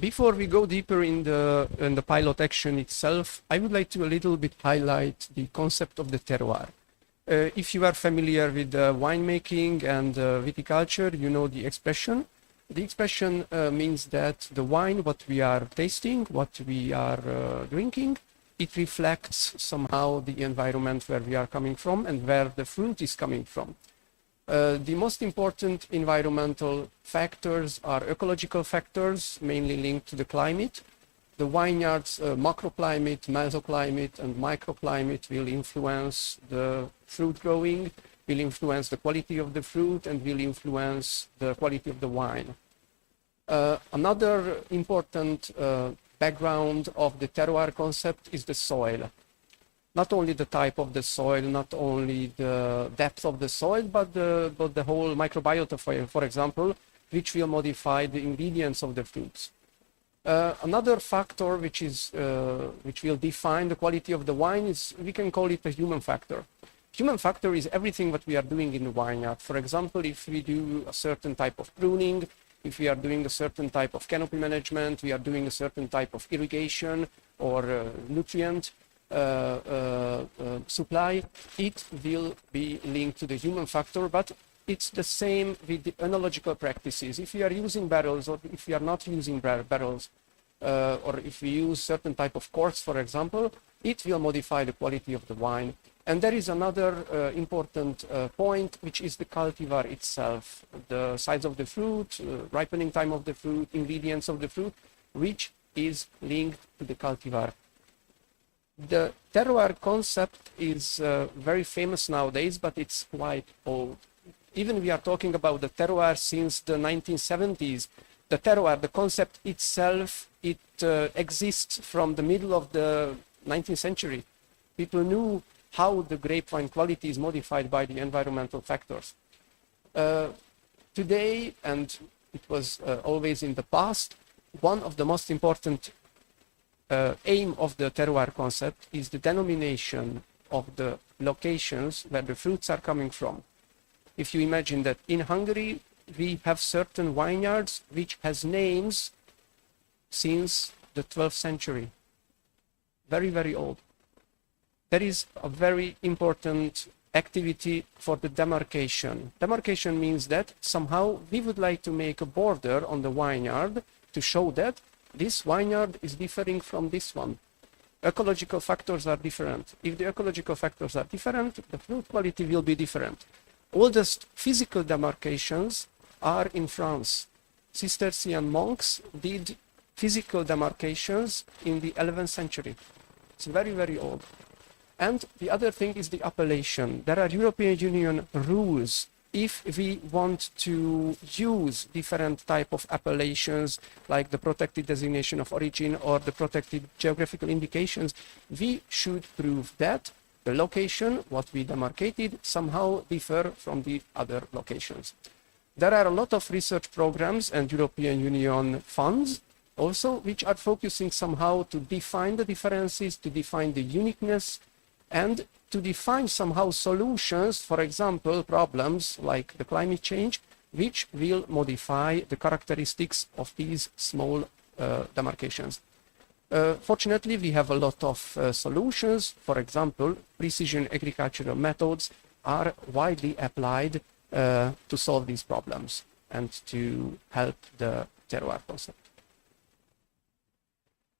Before we go deeper in the pilot action itself, I would like to a little bit highlight the concept of the terroir. If you are familiar with winemaking and viticulture, you know the expression. The expression means that the wine, what we are tasting, what we are drinking, it reflects somehow the environment where we are coming from and where the fruit is coming from. The most important environmental factors are ecological factors, mainly linked to the climate. The vineyard's macroclimate, mesoclimate, and microclimate will influence the fruit growing, will influence the quality of the fruit, and will influence the quality of the wine. Another important background of the terroir concept is the soil. Not only the type of the soil, not only the depth of the soil, but the whole microbiota, for example, which will modify the ingredients of the fruits. Another factor which will define the quality of the wine is, we can call it a human factor. Human factor is everything what we are doing in the vineyard. For example, if we do a certain type of pruning, if we are doing a certain type of canopy management, we are doing a certain type of irrigation or nutrient supply, it will be linked to the human factor, but it's the same with the enological practices. If we are using barrels, or if we are not using barrels, or if we use certain type of corks, for example, it will modify the quality of the wine. And there is another important point, which is the cultivar itself, the size of the fruit, ripening time of the fruit, ingredients of the fruit, which is linked to the cultivar. The terroir concept is very famous nowadays, but it's quite old. Even we are talking about the terroir since the 1970s. The terroir, the concept itself, it exists from the middle of the 19th century. People knew how the grapevine quality is modified by the environmental factors. Today, and it was always in the past, one of the most important aim of the terroir concept is the denomination of the locations where the fruits are coming from. If you imagine that in Hungary, we have certain vineyards which has names since the 12th century. Very, very old. There is a very important activity for the demarcation. Demarcation means that somehow we would like to make a border on the vineyard to show that this vineyard is differing from this one. Ecological factors are different. If the ecological factors are different, the fruit quality will be different. Oldest physical demarcations are in France. Cistercian monks did physical demarcations in the 11th century. It's very, very old. And the other thing is the appellation. There are European Union rules. If we want to use different type of appellations, like the protected designation of origin or the protected geographical indications, we should prove that the location, what we demarcated, somehow differ from the other locations. There are a lot of research programs and European Union funds also, which are focusing somehow to define the differences, to define the uniqueness, and to define somehow solutions, for example, problems like the climate change, which will modify the characteristics of these small demarcations. Fortunately, we have a lot of solutions. For example, precision agricultural methods are widely applied to solve these problems and to help the terroir concept.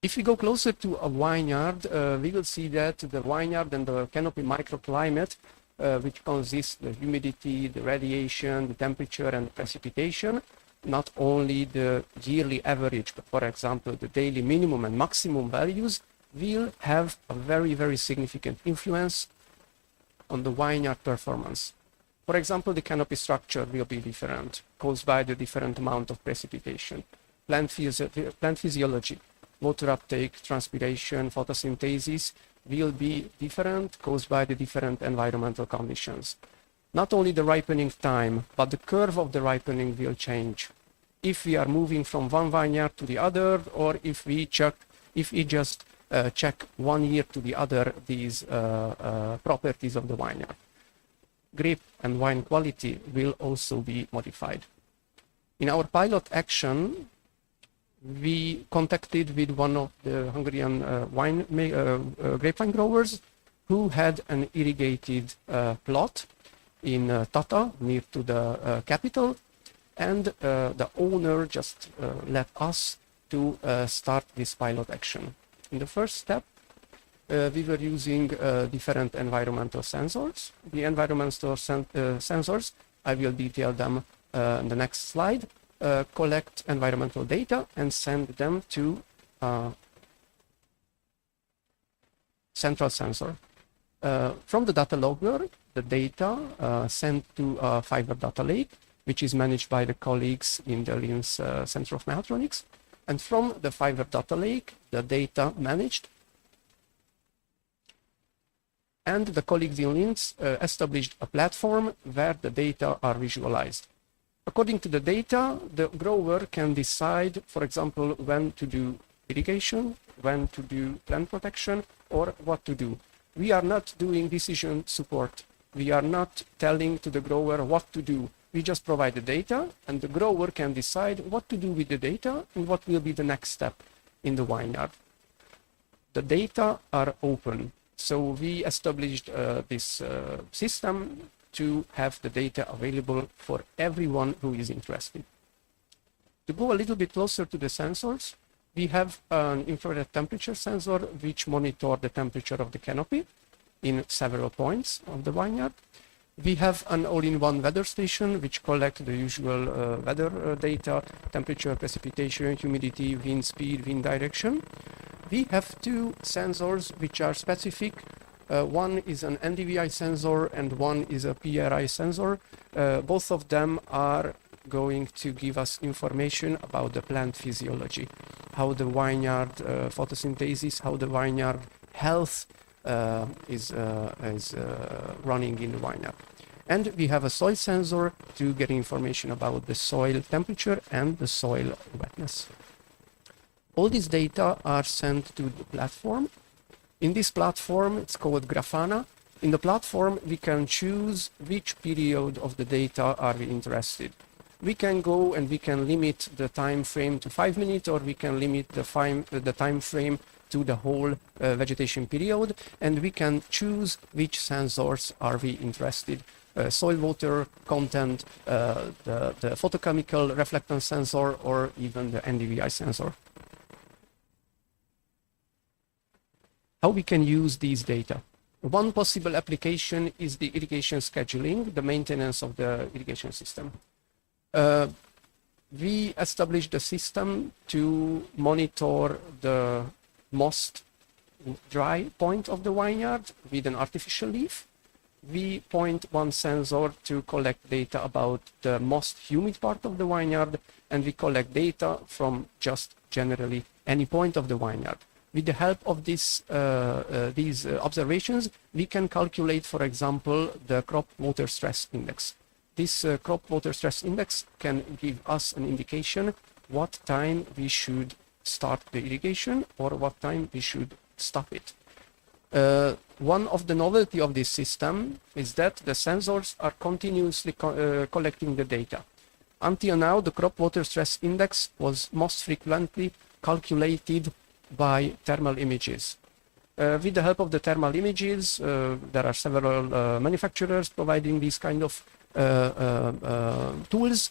If we go closer to a vineyard, we will see that the vineyard and the canopy microclimate, which consists the humidity, the radiation, the temperature, and precipitation, not only the yearly average, but for example, the daily minimum and maximum values, will have a very, very significant influence on the vineyard performance. For example, the canopy structure will be different, caused by the different amount of precipitation. Plant physiology, water uptake, transpiration, photosynthesis will be different, caused by the different environmental conditions. Not only the ripening time, but the curve of the ripening will change. If we are moving from one vineyard to the other, or if we just check 1 year to the other, these properties of the vineyard. Grape and wine quality will also be modified. In our pilot action, we contacted with one of the Hungarian grapevine growers who had an irrigated plot in Tata, near to the capital, and the owner just let us to start this pilot action. In the first step, we were using different environmental sensors. The environmental sensors, I will detail them in the next slide, collect environmental data and send them to central sensor. From the data logger, the data sent to a fiber data lake, which is managed by the colleagues in the Linz Center of Mechatronics. And from the fiber data lake, the data managed. And the colleagues in Linz established a platform where the data are visualized. According to the data, the grower can decide, for example, when to do irrigation, when to do plant protection, or what to do. We are not doing decision support. We are not telling to the grower what to do. We just provide the data, and the grower can decide what to do with the data and what will be the next step in the vineyard. The data are open. So we established this system to have the data available for everyone who is interested. To go a little bit closer to the sensors, we have an infrared temperature sensor which monitors the temperature of the canopy. in several points of the vineyard. We have an all-in-one weather station which collects the usual weather data, temperature, precipitation, humidity, wind speed, wind direction. We have two sensors which are specific. One is an Ndvi sensor and one is a PRI sensor. Both of them are going to give us information about the plant physiology, how the vineyard photosynthesis, how the vineyard health is running in the vineyard. And we have a soil sensor to get information about the soil temperature and the soil wetness. All these data are sent to the platform. In this platform, it's called Grafana. In the platform, we can choose which period of the data are we interested. We can go and we can limit the time frame to 5 minutes, or we can limit the time frame to the whole vegetation period, and we can choose which sensors are we interested. Soil water content, the photochemical reflectance sensor, or even the Ndvi sensor. How we can use these data? One possible application is the irrigation scheduling, the maintenance of the irrigation system. We established a system to monitor the most dry point of the vineyard with an artificial leaf. We point one sensor to collect data about the most humid part of the vineyard, and we collect data from just generally any point of the vineyard. With the help of these observations, we can calculate, for example, the crop water stress index. This crop water stress index can give us an indication what time we should start the irrigation or what time we should stop it. One of the novelty of this system is that the sensors are continuously collecting the data. Until now, the crop water stress index was most frequently calculated by thermal images. With the help of the thermal images, there are several manufacturers providing these kind of tools.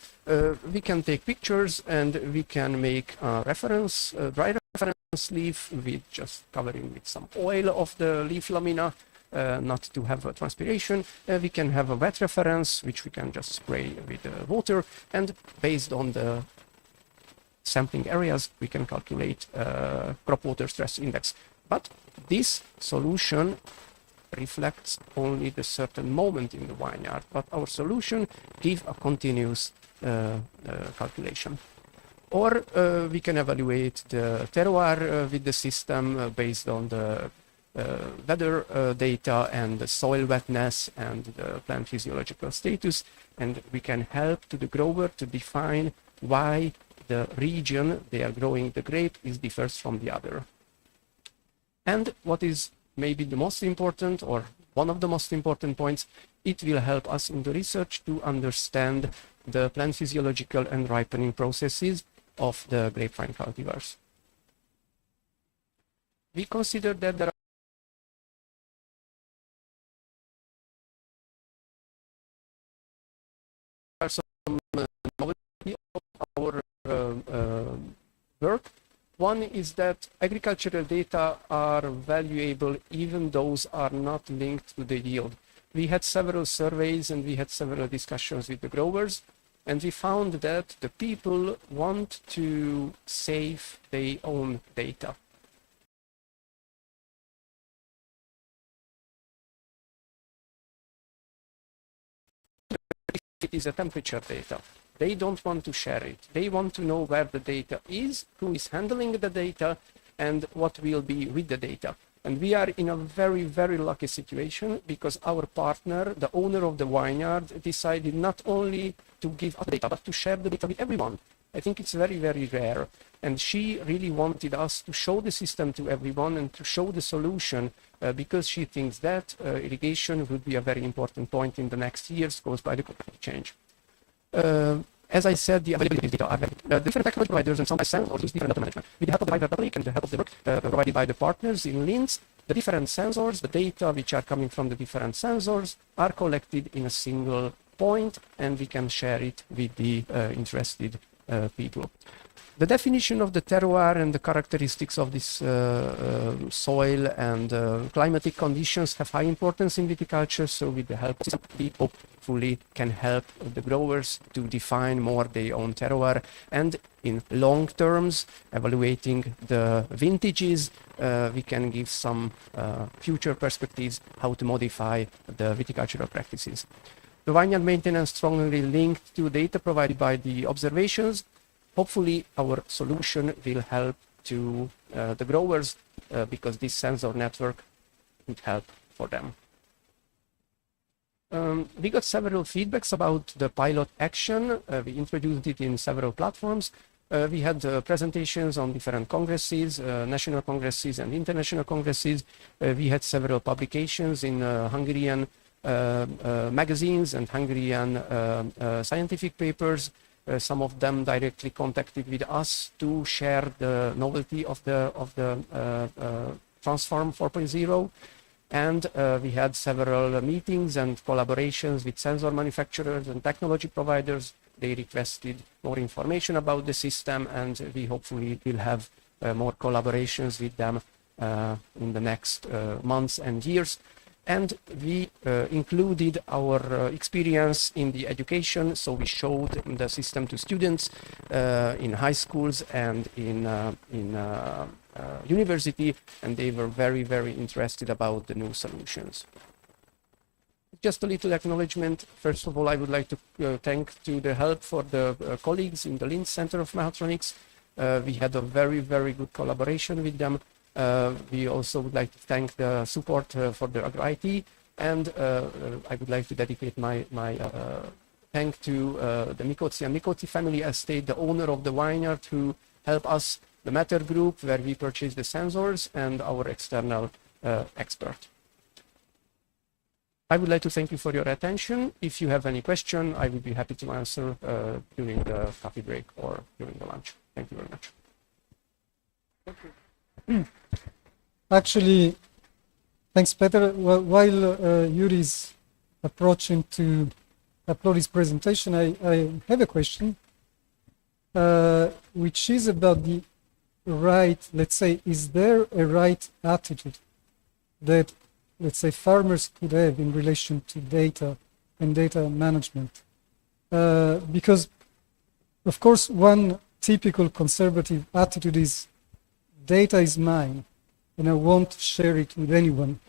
We can take pictures and we can make a reference, dry reference leaf with just covering with some oil of the leaf lamina, not to have a transpiration. We can have a wet reference, which we can just spray with water, and based on the sampling areas, we can calculate crop water stress index. But this solution reflects only the certain moment in the vineyard, but our solution gives a continuous calculation. Or we can evaluate the terroir with the system based on the weather data and the soil wetness and the plant physiological status, and we can help to the grower to define why the region they are growing the grape differs from the other. And what is maybe the most important, or one of the most important points, it will help us in the research to understand the plant physiological and ripening processes of the grapevine cultivars. We consider that there are some novelty of our work. One is that agricultural data are valuable even those are not linked to the yield. We had several surveys and we had several discussions with the growers, and we found that the people want to save their own data. It is a temperature data. They don't want to share it. They want to know where the data is, who is handling the data, and what will be with the data. And we are in a very, very lucky situation because our partner, the owner of the vineyard, decided not only to give us data, but to share the data with everyone. I think it's very, very rare. And she really wanted us to show the system to everyone and to show the solution because she thinks that irrigation would be a very important point in the next years caused by the climate change. As I said, the availability data are different technology providers and some sensors use different data management. With the help of the Public and the help of the work provided by the partners in Linz, the different sensors, the data which are coming from the different sensors are collected in a single point, and we can share it with the interested people. The definition of the terroir and the characteristics of this soil and climatic conditions have high importance in viticulture, so with the help of system, we hopefully can help the growers to define more their own terroir, and in long terms, evaluating the vintages, we can give some future perspectives how to modify the viticultural practices. The vineyard maintenance strongly linked to data provided by the observations. Hopefully our solution will help to the growers because this sensor network would help for them. We got several feedbacks about the pilot action. We introduced it in several platforms. We had presentations on different congresses, national congresses and international congresses. We had several publications in Hungarian magazines and Hungarian scientific papers. Some of them directly contacted with us to share the novelty of the Transfarm 4.0. And we had several meetings and collaborations with sensor manufacturers and technology providers. They requested more information about the system, and we hopefully will have more collaborations with them in the next months and years. And we included our experience in the education, so we showed the system to students in high schools and in university, and they were very, very interested about the new solutions. Just a little acknowledgement. First of all, I would like to thank to the help for the colleagues in the Linz Center of Mechatronics. We had a very, very good collaboration with them. We also would like to thank the support for the agro-IT, and I would like to dedicate my thank to the Mikotsi and Mikotsi family estate, the owner of the vineyard, who helped us, the Matter Group, where we purchased the sensors, and our external expert. I would like to thank you for your attention. If you have any question, I would be happy to answer during the coffee break or during the lunch. Thank you very much. Thank you. Actually, thanks, Peter. While Yuri is approaching to upload his presentation, I have a question, which is about the right, let's say, is there a right attitude that, let's say, farmers could have in relation to data and data management? Because, of course, one typical conservative attitude is data is mine and I won't share it with anyone.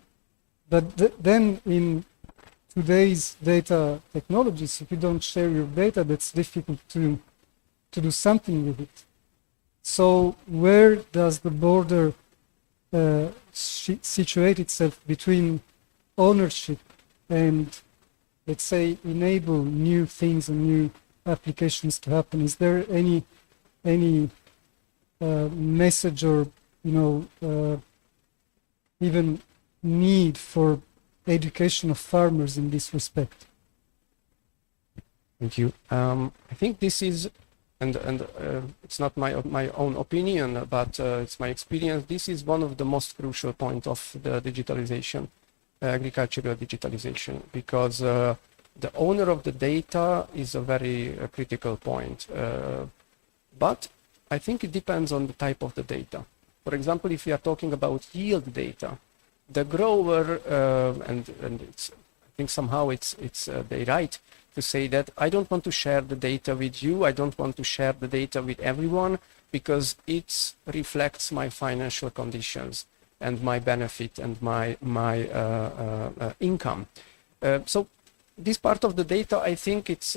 But then in today's data technologies, if you don't share your data, that's difficult to do something with it. So where does the border situate itself between ownership and, let's say, enable new things and new applications to happen? Is there any message or, even need for education of farmers in this respect? Thank you. I think this is, and it's not my own opinion, but it's my experience. This is one of the most crucial points of the digitalization, agricultural digitalization, because the owner of the data is a very critical point. But I think it depends on the type of the data. For example, if we are talking about yield data, the grower, and it's, I think somehow it's their right to say that I don't want to share the data with you, I don't want to share the data with everyone, because it reflects my financial conditions and my benefit and my income. So this part of the data, I think it's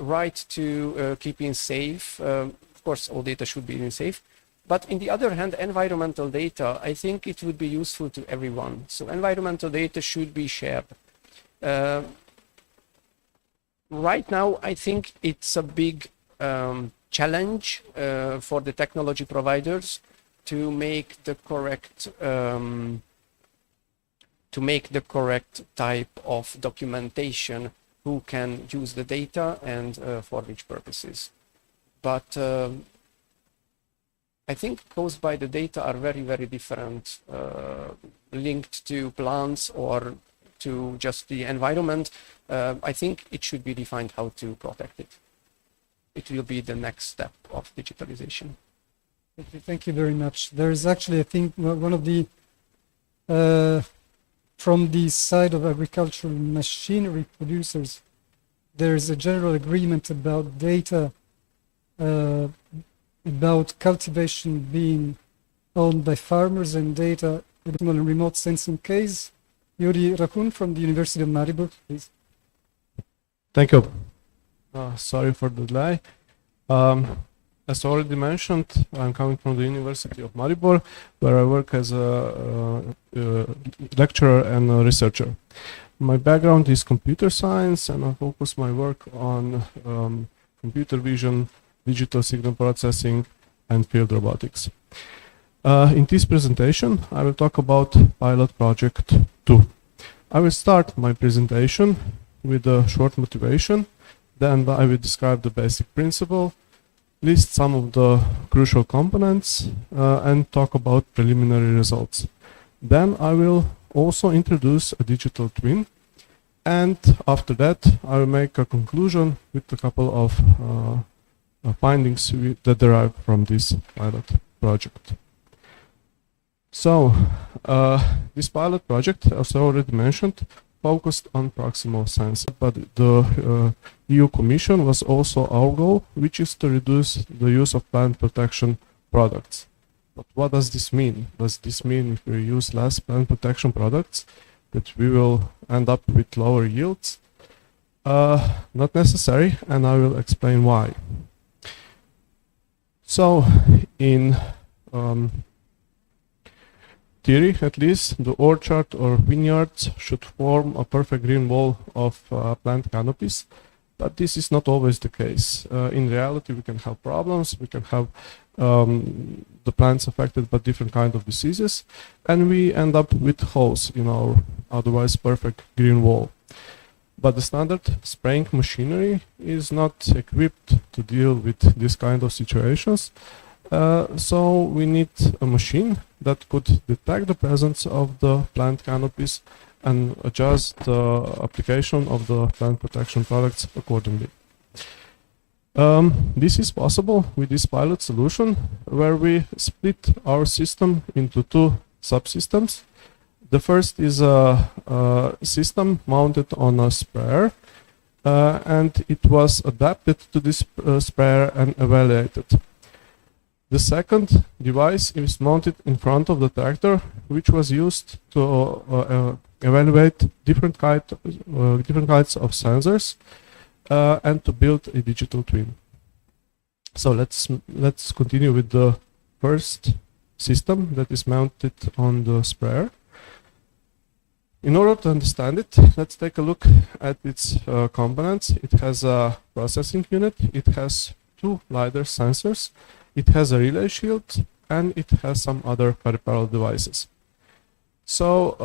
right to keep in safe. Of course, all data should be in safe. But on the other hand, environmental data, I think it would be useful to everyone. So environmental data should be shared. Right now, I think it's a big challenge for the technology providers to make the correct type of documentation, who can use the data and for which purposes. But I think caused by the data are very, very different, linked to plants or to just the environment. I think it should be defined how to protect it. it will be the next step of digitalization. Okay, thank you very much. There is actually, I think, one of the from the side of agricultural machinery producers, there is a general agreement about data, about cultivation being owned by farmers and data with remote sensing case. Yuri Rakun from the University of Maribor, please. Thank you. Sorry for the delay. As already mentioned, I'm coming from the University of Maribor, where I work as a lecturer and a researcher. My background is computer science, and I focus my work on computer vision, digital signal processing, and field robotics. In this presentation, I will talk about pilot project 2. I will start my presentation with a short motivation, then I will describe the basic principle, list some of the crucial components, and talk about preliminary results. Then I will also introduce a digital twin, and after that I will make a conclusion with a couple of findings that derive from this pilot project. So, this pilot project, as I already mentioned, focused on proximal sensing, but the EU Commission was also our goal, which is to reduce the use of plant protection products. But what does this mean? Does this mean if we use less plant protection products that we will end up with lower yields? Not necessary, and I will explain why. So, in theory, at least, the orchard or vineyards should form a perfect green wall of plant canopies, but this is not always the case. In reality, we can have problems, we can have the plants affected by different kinds of diseases, and we end up with holes in our otherwise perfect green wall. But the standard spraying machinery is not equipped to deal with this kind of situations. So we need a machine that could detect the presence of the plant canopies and adjust the application of the plant protection products accordingly. This is possible with this pilot solution, where we split our system into two subsystems. The first is a system mounted on a sprayer, and it was adapted to this sprayer and evaluated. The second device is mounted in front of the tractor, which was used to evaluate different kinds of sensors and to build a digital twin. So let's continue with the first system that is mounted on the sprayer. In order to understand it, let's take a look at its components. It has a processing unit, it has two LiDAR sensors, it has a relay shield, and it has some other peripheral devices. So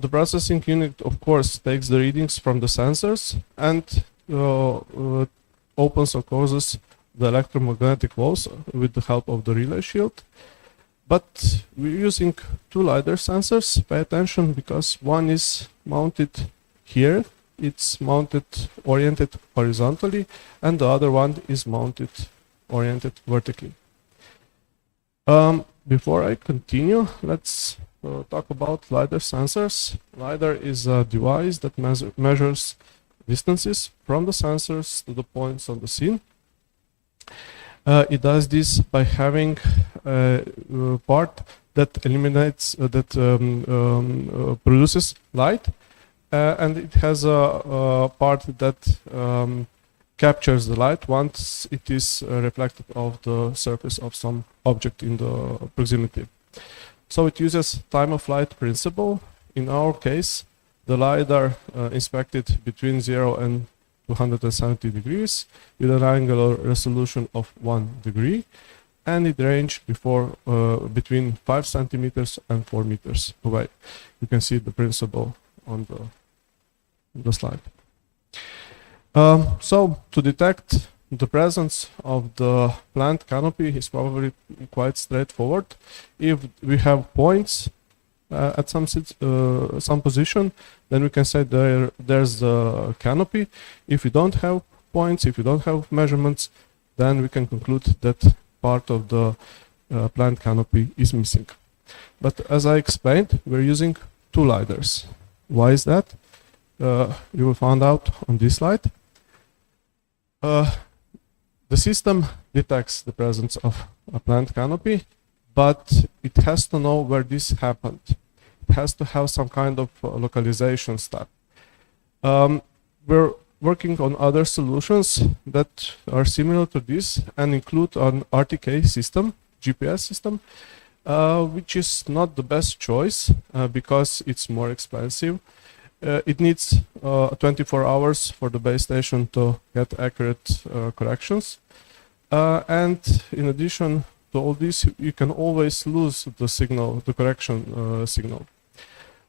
the processing unit, of course, takes the readings from the sensors and opens or closes the electromagnetic walls with the help of the relay shield. But we're using two LiDAR sensors. Pay attention, because one is mounted here, it's mounted oriented horizontally, and the other one is mounted oriented vertically. Before I continue, let's talk about LiDAR sensors. LiDAR is a device that measures distances from the sensors to the points on the scene. It does this by having a part that eliminates, produces light, and it has a part that captures the light once it is reflected off the surface of some object in the proximity. So it uses time of flight principle. In our case, the LiDAR inspected between 0 and 270 degrees with an angular resolution of 1 degree, and it ranged between 5 centimeters and 4 meters away. You can see the principle on the slide. So to detect the presence of the plant canopy is probably quite straightforward. If we have points at some position, then we can say there's the canopy. If you don't have points, if you don't have measurements, then we can conclude that part of the plant canopy is missing. But as I explained, we're using 2 LiDARs. Why is that? You will find out on this slide. The system detects the presence of a plant canopy, but it has to know where this happened. It has to have some kind of localization step. We're working on other solutions that are similar to this and include an RTK system, GPS system, which is not the best choice because it's more expensive. It needs 24 hours for the base station to get accurate corrections. And in addition to all this, you can always lose the signal, the correction signal.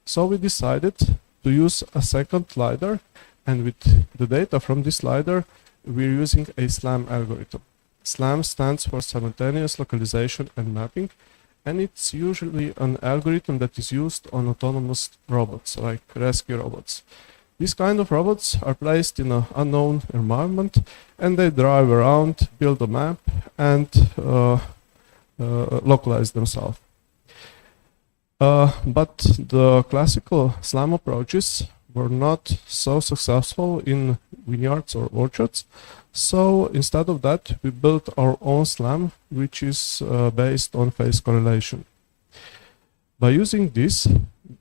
So we decided to use a second LiDAR, and with the data from this LiDAR, we're using a SLAM algorithm. SLAM stands for Simultaneous Localization and Mapping, and it's usually an algorithm that is used on autonomous robots, like rescue robots. These kind of robots are placed in an unknown environment, and they drive around, build a map, and localize themselves. But the classical SLAM approaches were not so successful in vineyards or orchards. So instead of that, we built our own SLAM, which is based on phase correlation. By using this,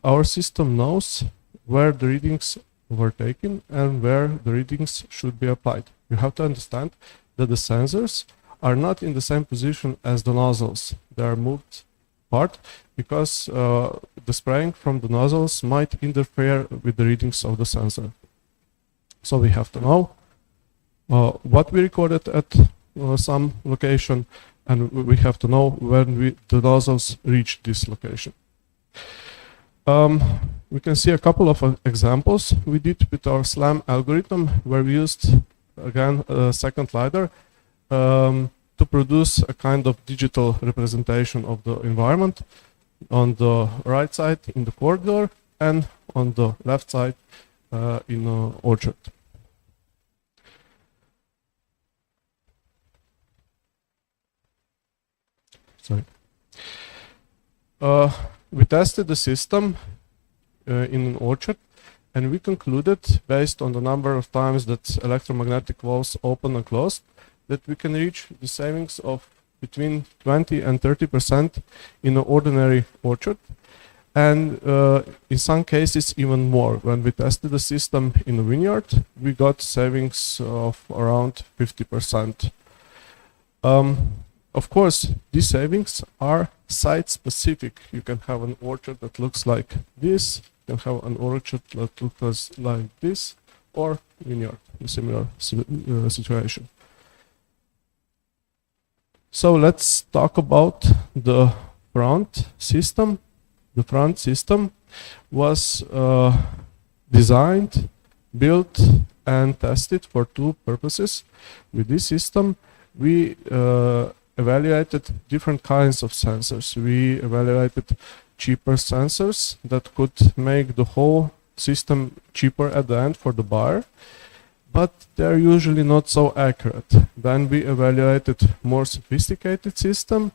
our system knows where the readings were taken and where the readings should be applied. You have to understand that the sensors are not in the same position as the nozzles. They are moved apart because the spraying from the nozzles might interfere with the readings of the sensor. So we have to know what we recorded at some location, and we have to know when the nozzles reach this location. We can see a couple of examples we did with our SLAM algorithm, where we used, again, a second LiDAR to produce a kind of digital representation of the environment on the right side in the corridor and on the left side in the orchard. Sorry. We tested the system in an orchard, and we concluded, based on the number of times that electromagnetic valves open and closed, that we can reach the savings of between 20 and 30% in an ordinary orchard, and in some cases even more. When we tested the system in a vineyard, we got savings of around 50%. Of course, these savings are site-specific. You can have an orchard that looks like this, you can have an orchard that looks like this, or vineyard, a similar situation. So let's talk about the front system. The front system was designed, built, and tested for 2 purposes. With this system, we evaluated different kinds of sensors. We evaluated cheaper sensors that could make the whole system cheaper at the end for the buyer, but they're usually not so accurate. Then we evaluated more sophisticated system,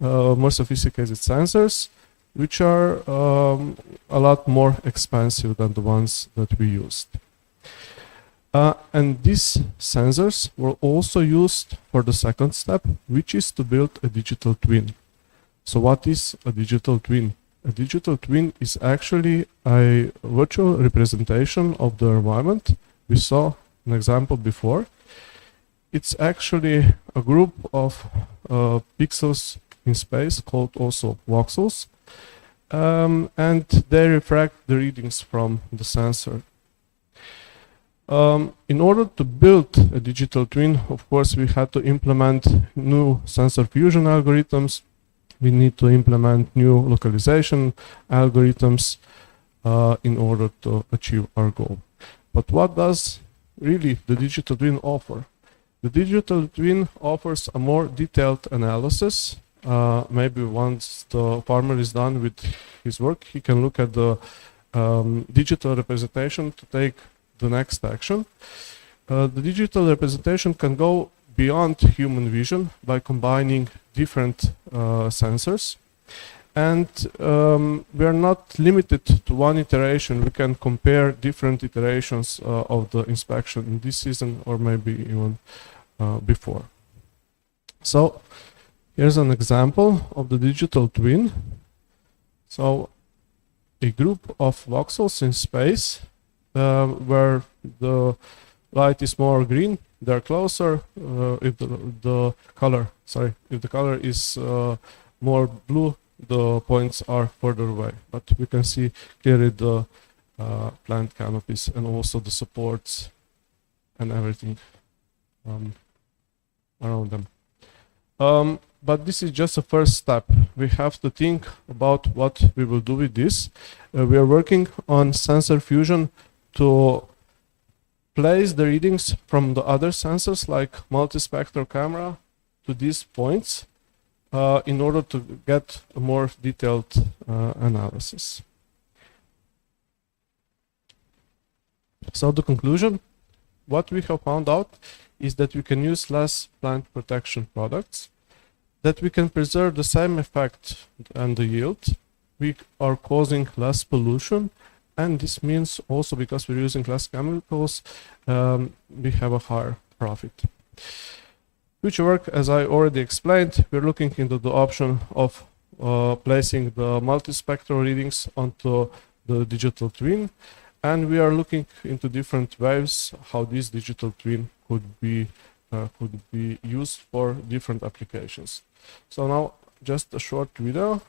more sophisticated sensors, which are a lot more expensive than the ones that we used. And these sensors were also used for the second step, which is to build a digital twin. So what is a digital twin? A digital twin is actually a virtual representation of the environment. We saw an example before. It's actually a group of pixels in space called also voxels, and they refract the readings from the sensor. In order to build a digital twin, of course, we had to implement new sensor fusion algorithms. We need to implement new localization algorithms in order to achieve our goal. But what does really the digital twin offer? The digital twin offers a more detailed analysis. Maybe once the farmer is done with his work, he can look at the digital representation to take the next action. The digital representation can go beyond human vision by combining different sensors. And we are not limited to one iteration. We can compare different iterations of the inspection in this season or maybe even before. So here's an example of the digital twin. So a group of voxels in space where the light is more green, they're closer. If the color is more blue, the points are further away. But we can see clearly the plant canopies and also the supports and everything around them. But this is just a first step. We have to think about what we will do with this. We are working on sensor fusion to place the readings from the other sensors like multispectral camera to these points in order to get a more detailed analysis. So the conclusion, what we have found out is that we can use less plant protection products, that we can preserve the same effect and the yield. We are causing less pollution, and this means also because we're using less chemicals, we have a higher profit. Future work, as I already explained, we're looking into the option of placing the multispectral readings onto the digital twin, and we are looking into different ways how this digital twin could be used for different applications. So now just a short video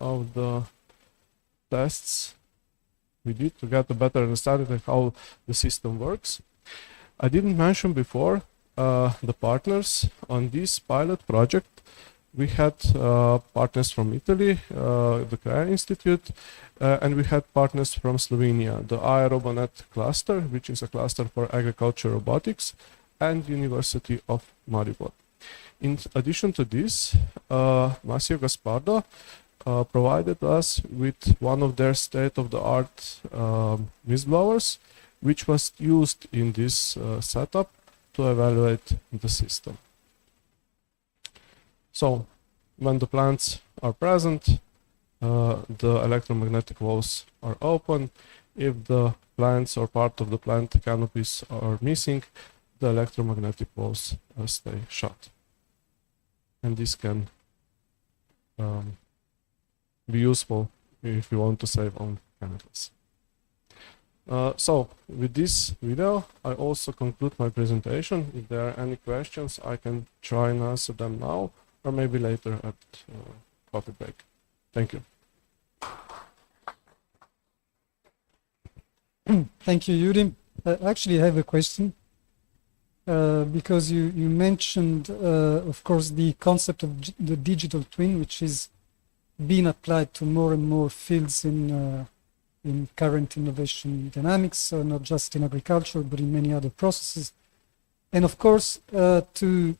of the tests we did to get a better understanding of how the system works. I didn't mention before the partners on this pilot project. We had partners from Italy, the CREA Institute, and we had partners from Slovenia, the Aerobonet cluster, which is a cluster for agriculture robotics, and University of Maribor. In addition to this, Massimo Gaspardo provided us with one of their state-of-the-art mist blowers, which was used in this setup to evaluate the system. So, when the plants are present, the electromagnetic walls are open. If the plants or part of the plant canopies are missing, the electromagnetic walls stay shut. And this can be useful if you want to save on chemicals. So, with this video, I also conclude my presentation. If there are any questions, I can try and answer them now, or maybe later at coffee break. Thank you. Thank you, Yuri. Actually, I have a question. Because you mentioned, of course, the concept of the digital twin, which is being applied to more and more fields in current innovation dynamics, not just in agriculture, but in many other processes. And of course, to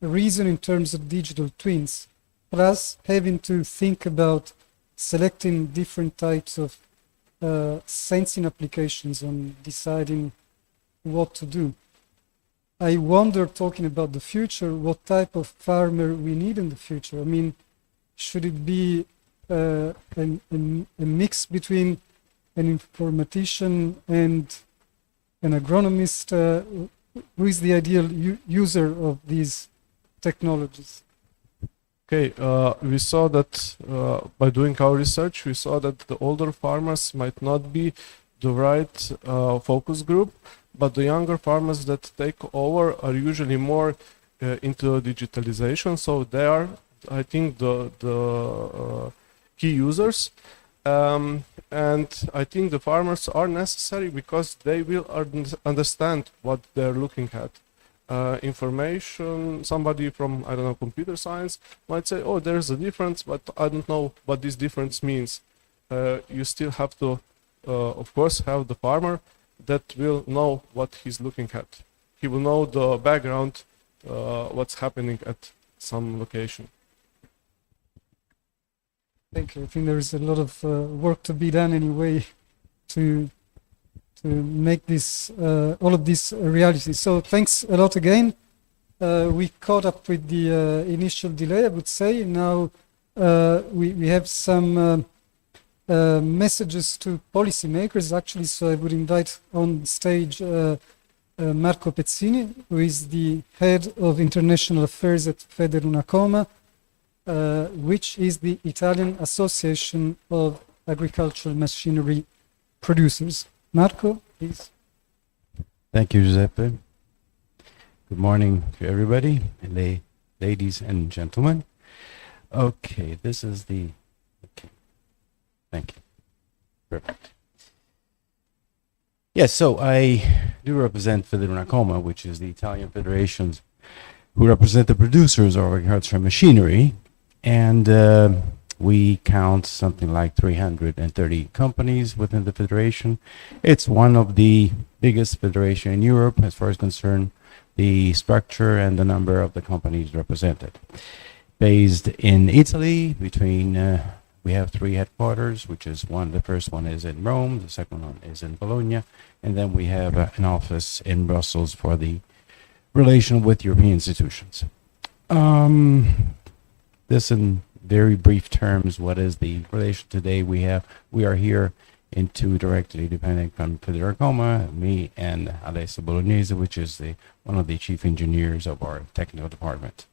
reason in terms of digital twins, plus having to think about selecting different types of sensing applications and deciding what to do. I wonder, talking about the future, what type of farmer we need in the future. I mean, should it be a mix between an informatician and an agronomist? Who is the ideal user of these technologies? Okay, we saw that by doing our research, we saw that the older farmers might not be the right focus group, but the younger farmers that take over are usually more into digitalization. So they are, I think, the key users. And I think the farmers are necessary because they will understand what they're looking at. Information, somebody from, I don't know, computer science might say, oh, there's a difference, but I don't know what this difference means. You still have to, of course, have the farmer that will know what he's looking at. He will know the background, what's happening at some location. Thank you. I think there is a lot of work to be done anyway to make this all of this a reality. So thanks a lot again. we caught up with the initial delay, I would say. Now we have some messages to policymakers, actually, so I would invite on stage Marco Petzini, who is the head of international affairs at Federunacoma, which is the Italian Association of Agricultural Machinery Producers. Marco, please. Thank you, Giuseppe. Good morning to everybody, ladies and gentlemen. Okay, this is the, okay, thank you. Perfect. Yes, so I do represent Federunacoma, which is the Italian federations who represent the producers of agricultural machinery, and we count something like 330 companies within the federation. It's one of the biggest federation in Europe as far as concerned the structure and the number of the companies represented. Based in Italy, between we have 3 headquarters, which is the first one is in Rome, the second one is in Bologna, and then we have an office in Brussels for the relation with European institutions. This in very brief terms, what is the relation today we have? We are here in 2 directly dependent from Federunacoma, me and Alessio Bolognese, which is one of the chief engineers of our technical department.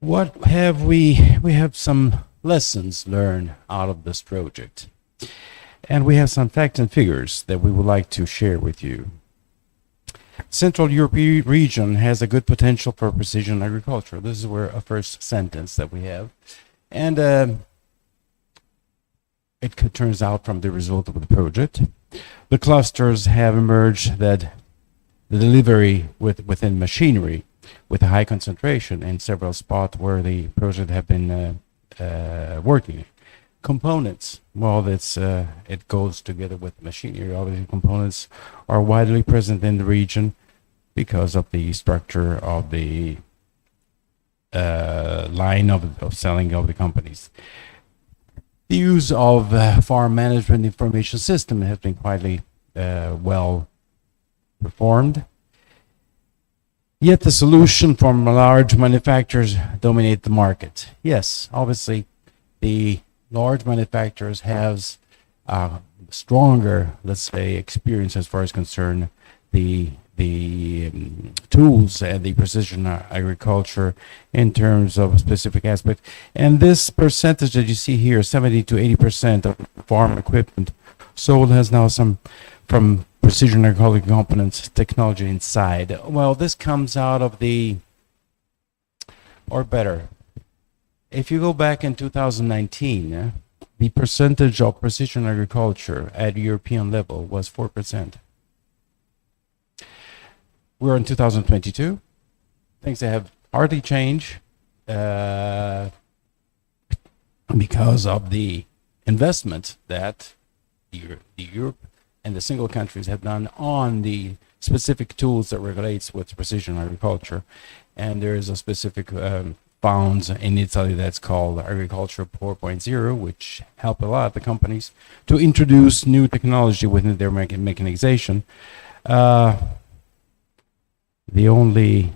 What have we? We have some lessons learned out of this project. And we have some facts and figures that we would like to share with you. Central European region has a good potential for precision agriculture. This is where a first sentence that we have. And it turns out from the result of the project. The clusters have emerged that the delivery within machinery with a high concentration in several spots where the project have been working. Components, well, it goes together with machinery. Obviously, components are widely present in the region because of the structure of the line of selling of the companies. The use of farm management information system has been quite well performed. Yet the solution from large manufacturers dominate the market. Yes, obviously, the large manufacturers have stronger, let's say, experience as far as concern the tools and the precision agriculture in terms of a specific aspect. And this percentage that you see here, 70 to 80% of farm equipment sold has now some from precision agriculture components technology inside. Well, this comes out of or better, if you go back in 2019, the percentage of precision agriculture at European level was 4%. We're in 2022. Things that have hardly changed because of the investment that Europe and the single countries have done on the specific tools that relates with precision agriculture. And there is a specific funds in Italy that's called Agriculture 4.0, which help a lot of the companies to introduce new technology within their mechanization. The only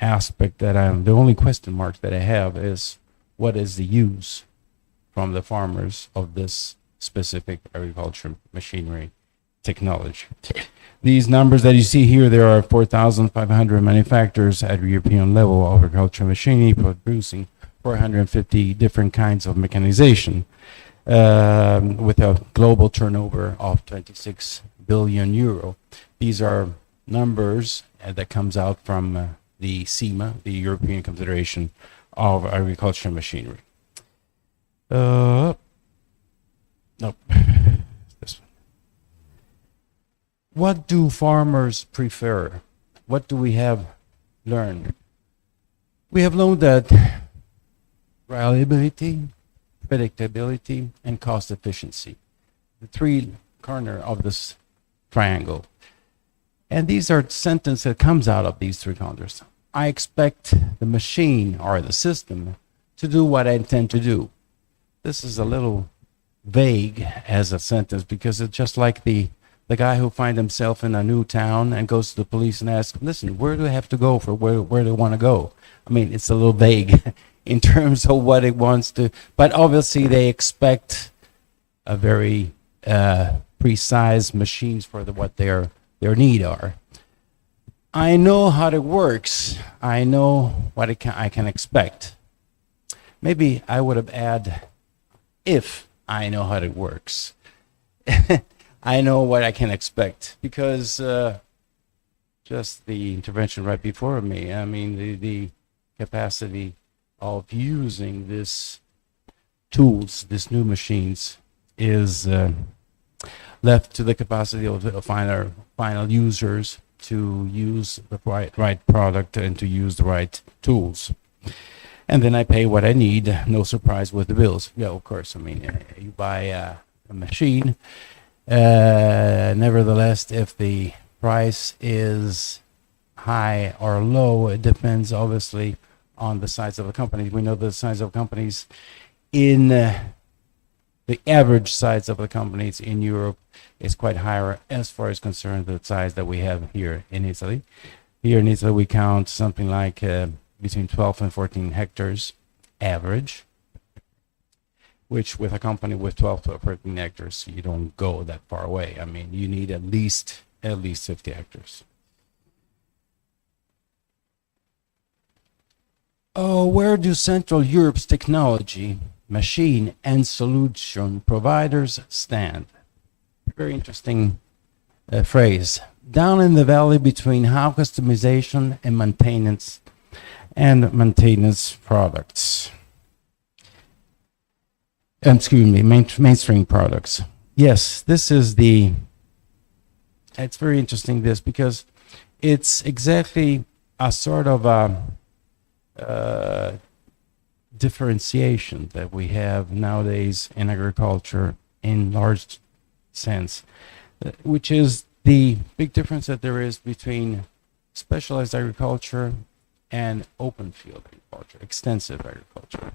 aspect the only question mark that I have is what is the use from the farmers of this specific agriculture machinery technology. These numbers that you see here, there are 4,500 manufacturers at European level of agricultural machinery producing 450 different kinds of mechanization with a global turnover of 26 billion euro. These are numbers that comes out from the CEMA, the European Confederation of Agricultural Machinery. Nope. This one. What do farmers prefer? What do we have learned? We have learned that reliability, predictability, and cost efficiency, the 3 corners of this triangle. And these are sentences that comes out of these 3 corners. I expect the machine or the system to do what I intend to do. This is a little vague as a sentence because it's just like the the guy who finds himself in a new town and goes to the police and asks, listen, where do I have to go for where do I want to go? I mean, it's a little vague in terms of what it wants to, but obviously they expect a very precise machines for what their need are. I know how it works. I know what I can expect. Maybe I would have added, if I know how it works. I know what I can expect, because just the intervention right before me, I mean, the capacity of using these tools, these new machines, is left to the capacity of the final users to use the right product and to use the right tools. And then I pay what I need, no surprise with the bills. Yeah, of course, I mean, you buy a machine. Nevertheless, if the price is high or low, it depends obviously on the size of the company. We know the size of companies in the average size of the companies in Europe is quite higher as far as concerned the size that we have here in Italy. Here in Italy, we count something like between 12 and 14 hectares average, which with a company with 12 to 14 hectares, you don't go that far away. I mean, you need at least 50 hectares. Oh, where do Central Europe's technology, machine, and solution providers stand? Very interesting phrase. Down in the valley between how customization and maintenance products. Excuse me, mainstream products. Yes, this is it's very interesting this, because it's exactly a sort of a differentiation that we have nowadays in agriculture in large sense, which is the big difference that there is between specialized agriculture and open field agriculture, extensive agriculture.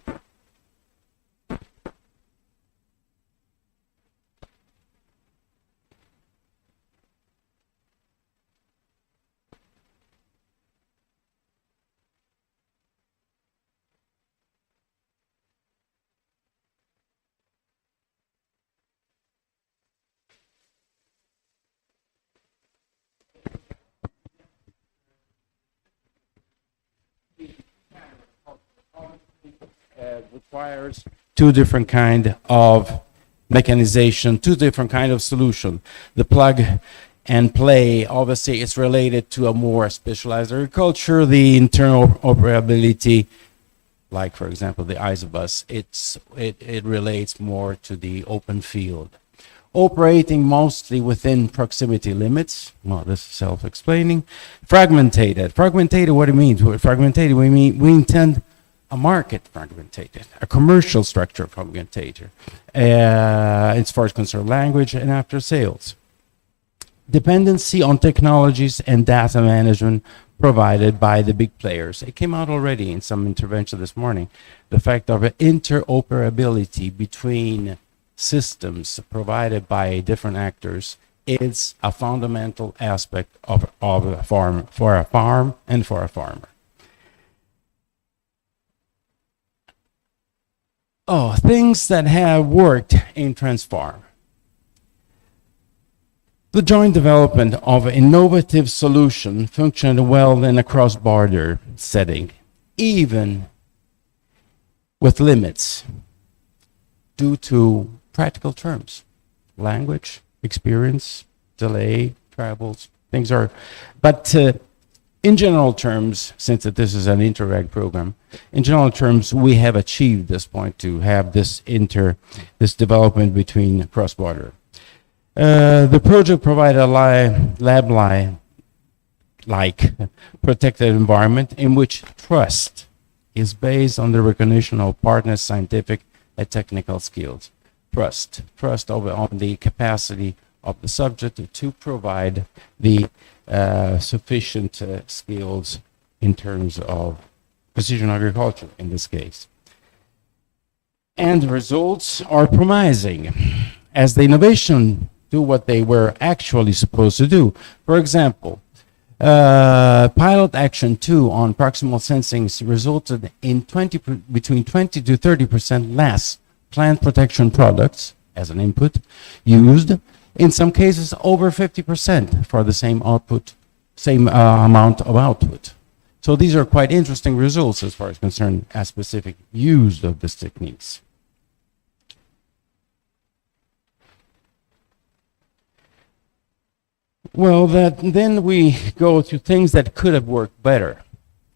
Requires two different kind of mechanization, two different kind of solution. The plug and play, obviously, is related to a more specialized agriculture. The interoperability, like for example the isobus, it relates more to the open field. Operating mostly within proximity limits. Well, this is self-explaining. Fragmented. Fragmented, what it means? Fragmented, we intend a market fragmented, a commercial structure fragmented, as far as concerned language and after sales. Dependency on technologies and data management provided by the big players. It came out already in some intervention this morning. The fact of interoperability between systems provided by different actors is a fundamental aspect of a farm, for a farm and for a farmer. Oh, things that have worked in Transfarm. The joint development of an innovative solution functioned well in a cross-border setting, even with limits due to practical terms, language, experience, delay, travels, things are, but in general terms, since that this is an Interreg program, in general terms, we have achieved this point to have this development between cross-border. The project provided a lab-like protected environment in which trust is based on the recognition of partners' scientific and technical skills. Trust on the capacity of the subject to provide the sufficient skills in terms of precision agriculture in this case. And the results are promising, as the innovation do what they were actually supposed to do. For example, pilot action 2 on proximal sensing resulted in between 20 to 30% less plant protection products as an input used. In some cases, over 50% for the same output, same amount of output. So these are quite interesting results as far as concerned as specific use of these techniques. Well, then we go to things that could have worked better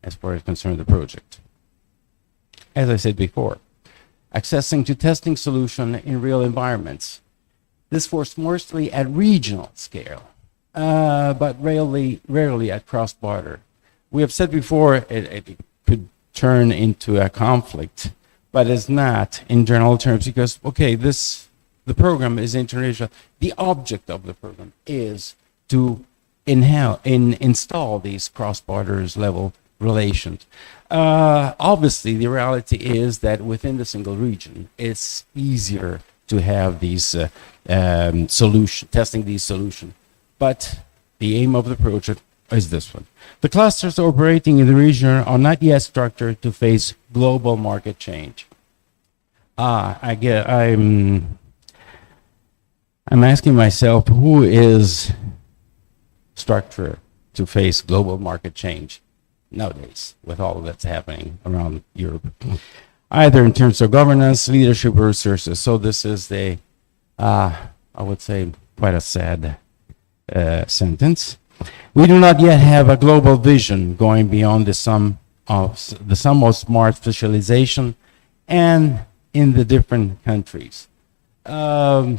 as far as concerned the project. As I said before, accessing to testing solution in real environments. This was mostly at regional scale, but rarely at cross-border. We have said before it could turn into a conflict, but it's not in general terms because, okay, the program is international. The object of the program is to install these cross-borders level relations. Obviously, the reality is that within the single region, it's easier to have these testing these solutions. But the aim of the project is this one. The clusters operating in the region are not yet structured to face global market change. I'm asking myself, who is structured to face global market change nowadays with all that's happening around Europe, either in terms of governance, leadership, or resources. So this is I would say, quite a sad sentence. We do not yet have a global vision going beyond the sum of smart specialization and in the different countries.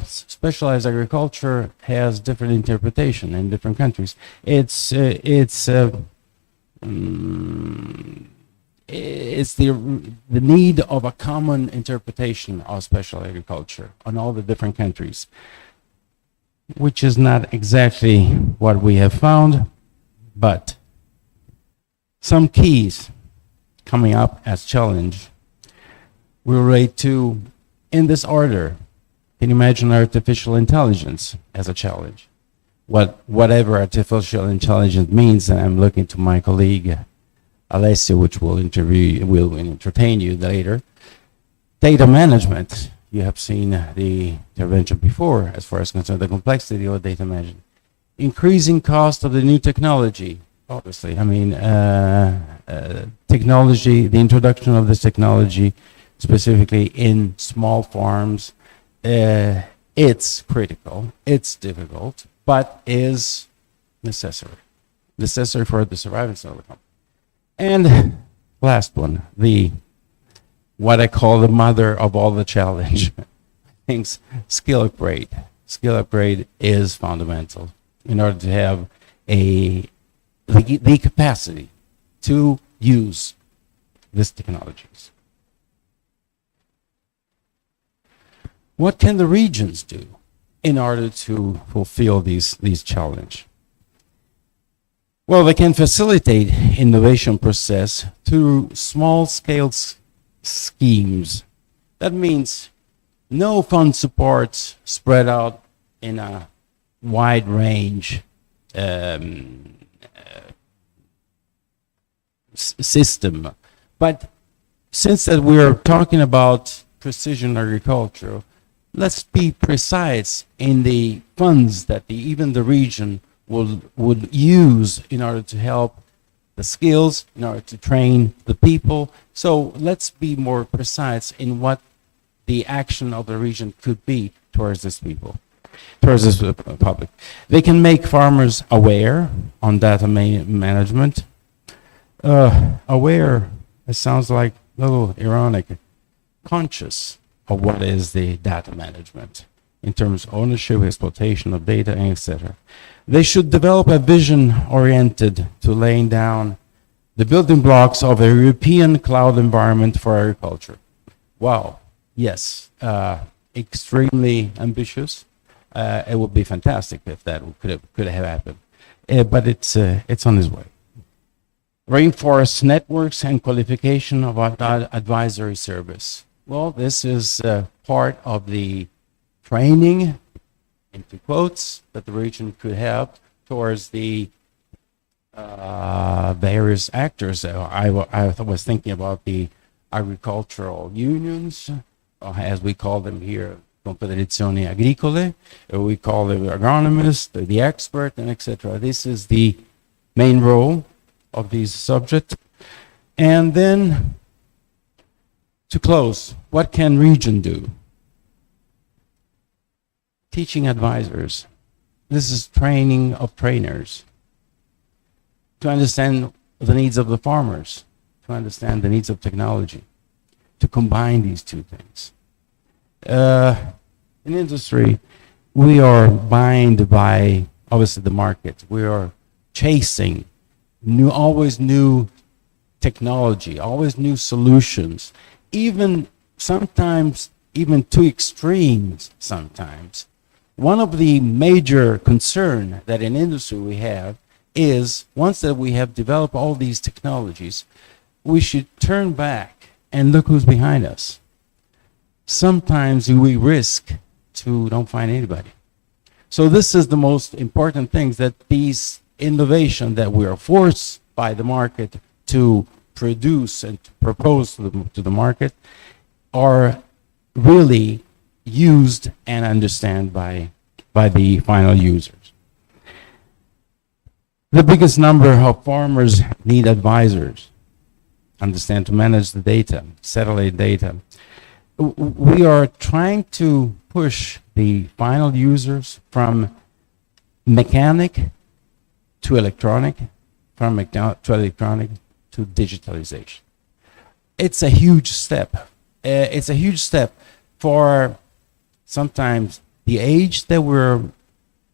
Specialized agriculture has different interpretation in different countries. It's the need of a common interpretation of special agriculture on all the different countries, which is not exactly what we have found, but some keys coming up as challenge we relate to, in this order. Can you imagine artificial intelligence as a challenge? Whatever artificial intelligence means, and I'm looking to my colleague Alessio, which will entertain you later. Data management. You have seen the intervention before as far as concerned the complexity of data management. Increasing cost of the new technology, obviously. I mean, technology, the introduction of this technology, specifically in small farms, it's critical, it's difficult, but is necessary for the survival of the company. And last one, what I call the mother of all the challenge, things, skill upgrade. Skill upgrade is fundamental in order to have the capacity to use these technologies. What can the regions do in order to fulfill these challenges? Well, they can facilitate innovation process through small-scale schemes. That means no fund support spread out in a wide range system. But since that we are talking about precision agriculture, let's be precise in the funds that even the region would use in order to help the skills, in order to train the people. So let's be more precise in what the action of the region could be towards this people, towards this public. They can make farmers aware on data management. Aware, it sounds like a little ironic, conscious of what is the data management in terms of ownership, exploitation of data, etc. They should develop a vision oriented to laying down the building blocks of a European cloud environment for agriculture. Wow, yes, extremely ambitious. It would be fantastic if that could have happened, but it's on its way. Reinforce networks and qualification of our advisory service. Well, this is part of the training into quotes, that the region could have towards the various actors. I was thinking about the agricultural unions, as we call them here, Confederazioni Agricole, we call them agronomists, the expert, and etc. This is the main role of these subjects. And then, to close, what can region do? Teaching advisors. This is training of trainers to understand the needs of the farmers, to understand the needs of technology, to combine these two things. In industry, we are bound by, obviously, the market. We are chasing always new technology, always new solutions, even sometimes even to extremes sometimes. One of the major concern that in industry we have is once that we have developed all these technologies, we should turn back and look who's behind us. Sometimes we risk to don't find anybody. So this is the most important thing, that these innovation that we are forced by the market to produce and to propose to the market are really used and understand by the final users. The biggest number of farmers need advisors, understand to manage the data, satellite data. We are trying to push the final users from mechanic to electronic, from mechanic to electronic to digitalization. It's a huge step. It's a huge step for sometimes the age that we're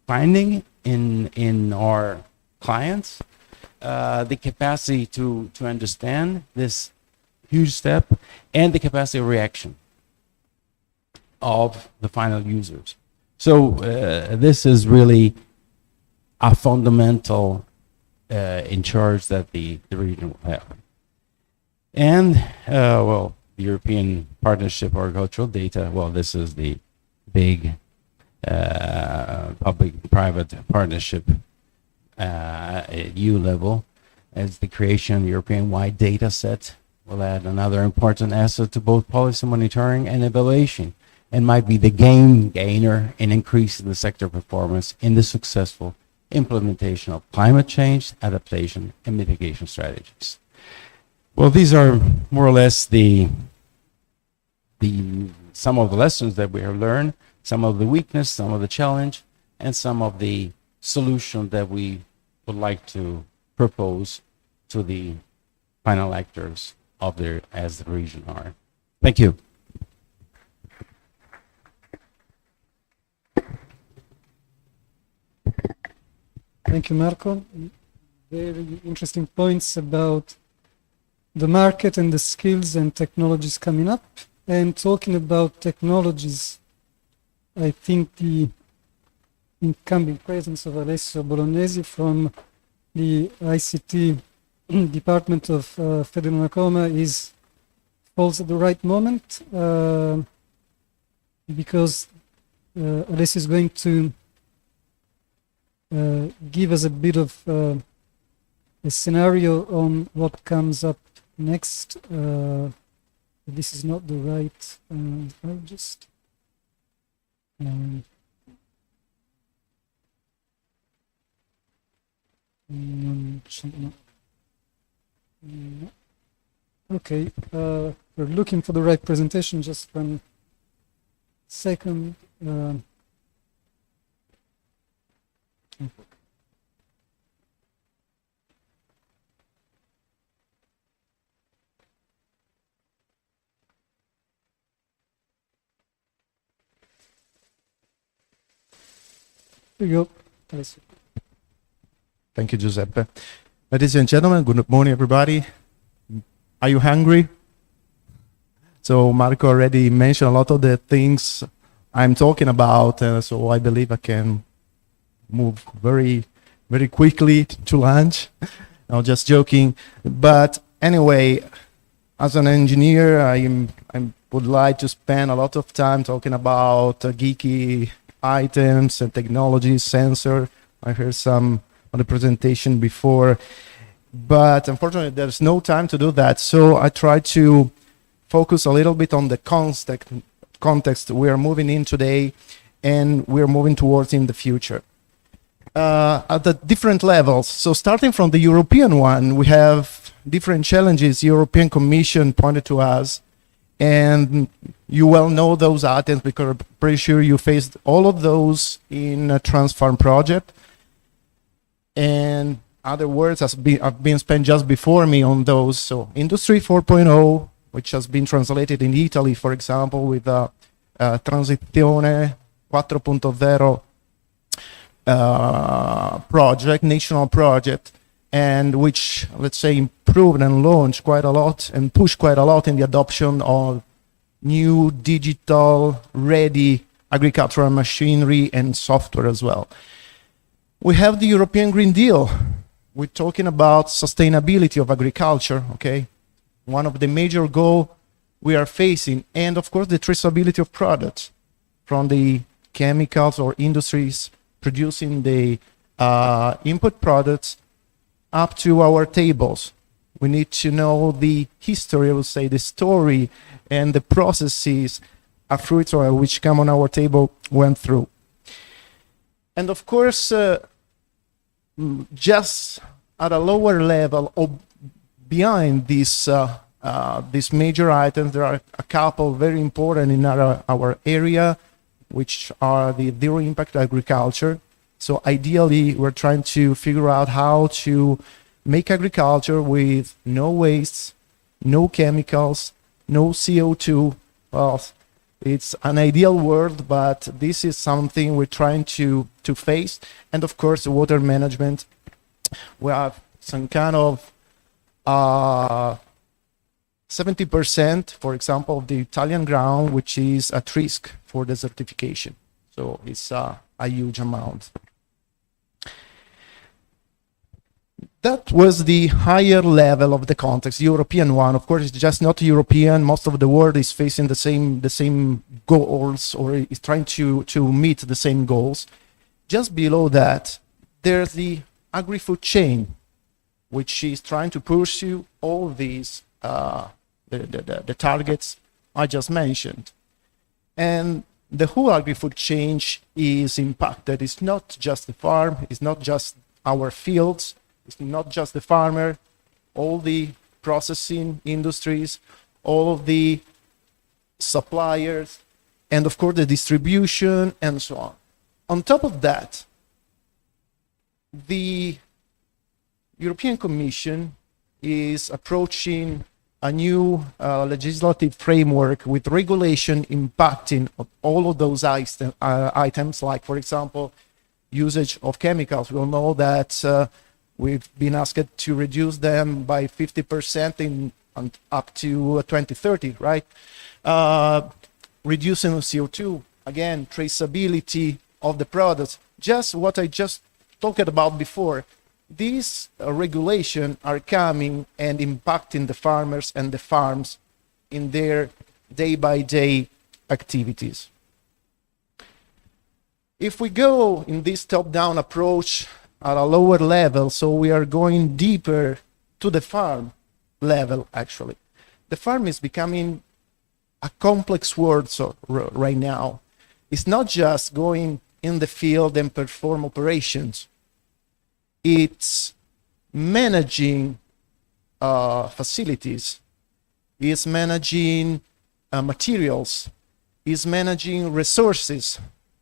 finding in our clients, the capacity to understand this huge step, and the capacity of reaction of the final users. So this is really a fundamental in charge that the region will have. And well, the European Partnership Agricultural Data, well, this is the big public-private partnership at EU level, as the creation of the European-wide data set will add another important asset to both policy monitoring and evaluation, and might be the game gainer in increasing the sector performance in the successful implementation of climate change, adaptation, and mitigation strategies. Well, these are more or less some of the lessons that we have learned, some of the weakness, some of the challenge, and some of the solution that we would like to propose to the final actors of as the region are. Thank you. Thank you, Marco. Very interesting points about the market and the skills and technologies coming up. And talking about technologies, I think the incoming presence of Alessio Bolognesi from the ICT department of Federal Nacoma falls at the right moment, because Alessio is going to give us a bit of a scenario on what comes up next. This is not the right. I'll just. Okay, we're looking for the right presentation. Just 1 second. Here you go. Thank you, Giuseppe. Ladies and gentlemen, good morning, everybody. Are you hungry? So Marco already mentioned a lot of the things I'm talking about, so I believe I can move very, very quickly to lunch. I'm just joking. But anyway, as an engineer, I would like to spend a lot of time talking about geeky items and technologies, sensor. I heard some on the presentation before, but unfortunately there's no time to do that. So I try to focus a little bit on the context we are moving in today and we're moving towards in the future. At the different levels. So starting from the European one, we have different challenges European Commission pointed to us, and you well know those items because I'm pretty sure you faced all of those in a Transfarm project. And other words have been spent just before me on those. So Industry 4.0, which has been translated in Italy, for example, with Transizione 4.0 project, national project, and which, let's say, improved and launched quite a lot and pushed quite a lot in the adoption of new digital ready agricultural machinery and software as well. We have the European Green Deal. We're talking about sustainability of agriculture, okay? One of the major goals we are facing, and of course the traceability of products from the chemicals or industries producing the input products up to our tables. We need to know the history, I would say, the story and the processes a fruit or which come on our table went through. And of course, just at a lower level or behind these major items, there are a couple very important in our area, which are the zero impact agriculture. So ideally, we're trying to figure out how to make agriculture with no waste, no chemicals, no CO2. Well, it's an ideal world, but this is something we're trying to face. And of course, water management. We have some kind of 70%, for example, of the Italian ground, which is at risk for desertification. So it's a huge amount. That was the higher level of the context, European one. Of course, it's just not European. Most of the world is facing the same goals or is trying to meet the same goals. Just below that, there's the agri-food chain, which is trying to pursue all these the targets I just mentioned. And the whole agri-food chain is impacted. It's not just the farm, it's not just our fields, it's not just the farmer, all the processing industries, all of the suppliers, and of course the distribution and so on. On top of that, the European Commission is approaching a new legislative framework with regulation impacting all of those items, like, for example, usage of chemicals. We all know that we've been asked to reduce them by 50% up to 2030, right? Reducing CO2, again, traceability of the products, just what I just talked about before. These regulations are coming and impacting the farmers and the farms in their day-by-day activities. If we go in this top-down approach at a lower level, so we are going deeper to the farm level, actually. The farm is becoming a complex word right now. It's not just going in the field and perform operations. It's managing facilities, it's managing materials, it's managing resources,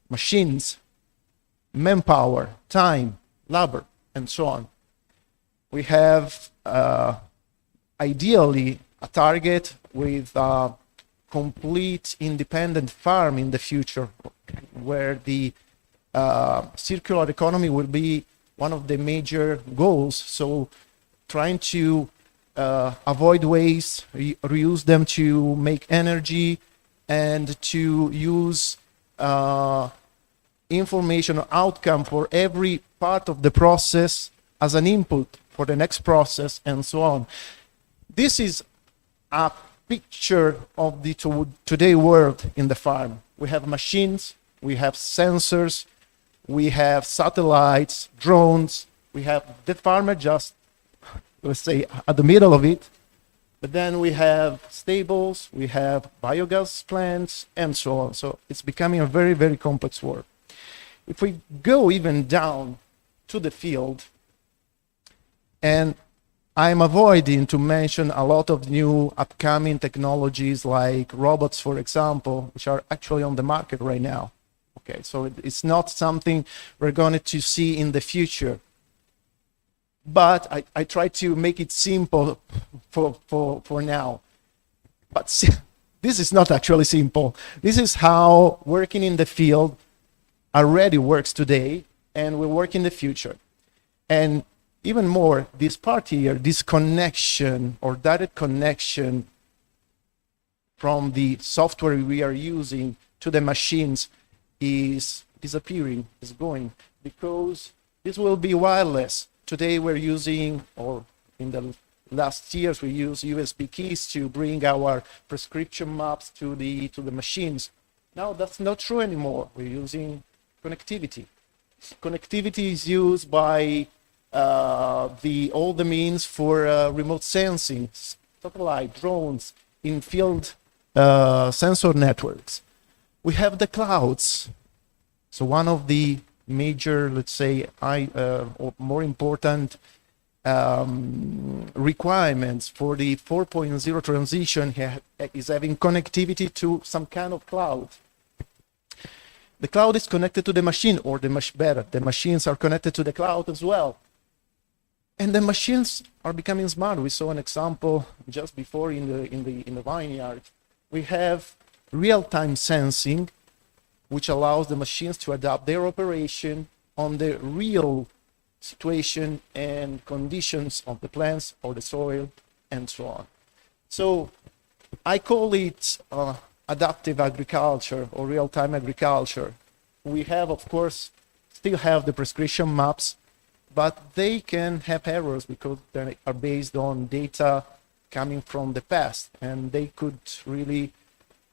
machines, manpower, time, labor, and so on. We have ideally a target with a complete independent farm in the future, where the circular economy will be one of the major goals. So trying to avoid waste, reuse them to make energy, and to use information or outcome for every part of the process as an input for the next process, and so on. This is a picture of the today world in the farm. We have machines, we have sensors, we have satellites, drones, we have the farmer just, let's say, at the middle of it. But then we have stables, we have biogas plants, and so on. So it's becoming a very, very complex work. If we go even down to the field, and I'm avoiding to mention a lot of new upcoming technologies like robots, for example, which are actually on the market right now. Okay, so it's not something we're going to see in the future. But I try to make it simple for now. But this is not actually simple. This is how working in the field already works today and will work in the future. And even more, this part here, this connection or direct connection from the software we are using to the machines is disappearing, is going, because this will be wireless. Today we're using, or in the last years, we use USB keys to bring our prescription maps to the machines. Now that's not true anymore. We're using connectivity. Connectivity is used by all the means for remote sensing, satellite, drones, in-field sensor networks. We have the clouds. So one of the major, let's say, or more important requirements for the 4.0 transition is having connectivity to some kind of cloud. The cloud is connected to the machine, or the machines are connected to the cloud as well. And the machines are becoming smart. We saw an example just before in the vineyard. We have real-time sensing, which allows the machines to adapt their operation on the real situation and conditions of the plants or the soil and so on. So I call it adaptive agriculture or real-time agriculture. We have, of course, still have the prescription maps, but they can have errors because they are based on data coming from the past, and they could really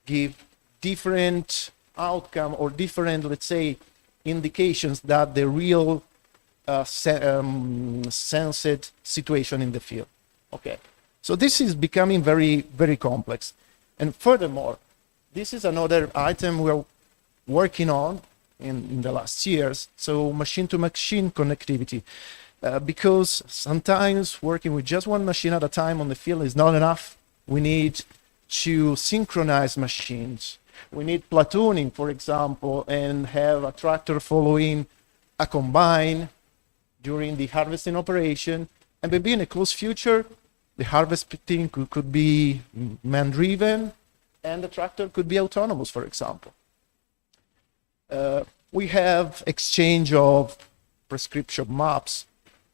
give different outcome or different, let's say, indications that the real sensed situation in the field. Okay, so this is becoming very, very complex. And furthermore, this is another item we're working on in the last years, so machine-to-machine connectivity. Because sometimes working with just one machine at a time on the field is not enough. We need to synchronize machines. We need platooning, for example, and have a tractor following a combine during the harvesting operation. And maybe in a close future, the harvesting could be man-driven, and the tractor could be autonomous, for example. We have exchange of prescription maps,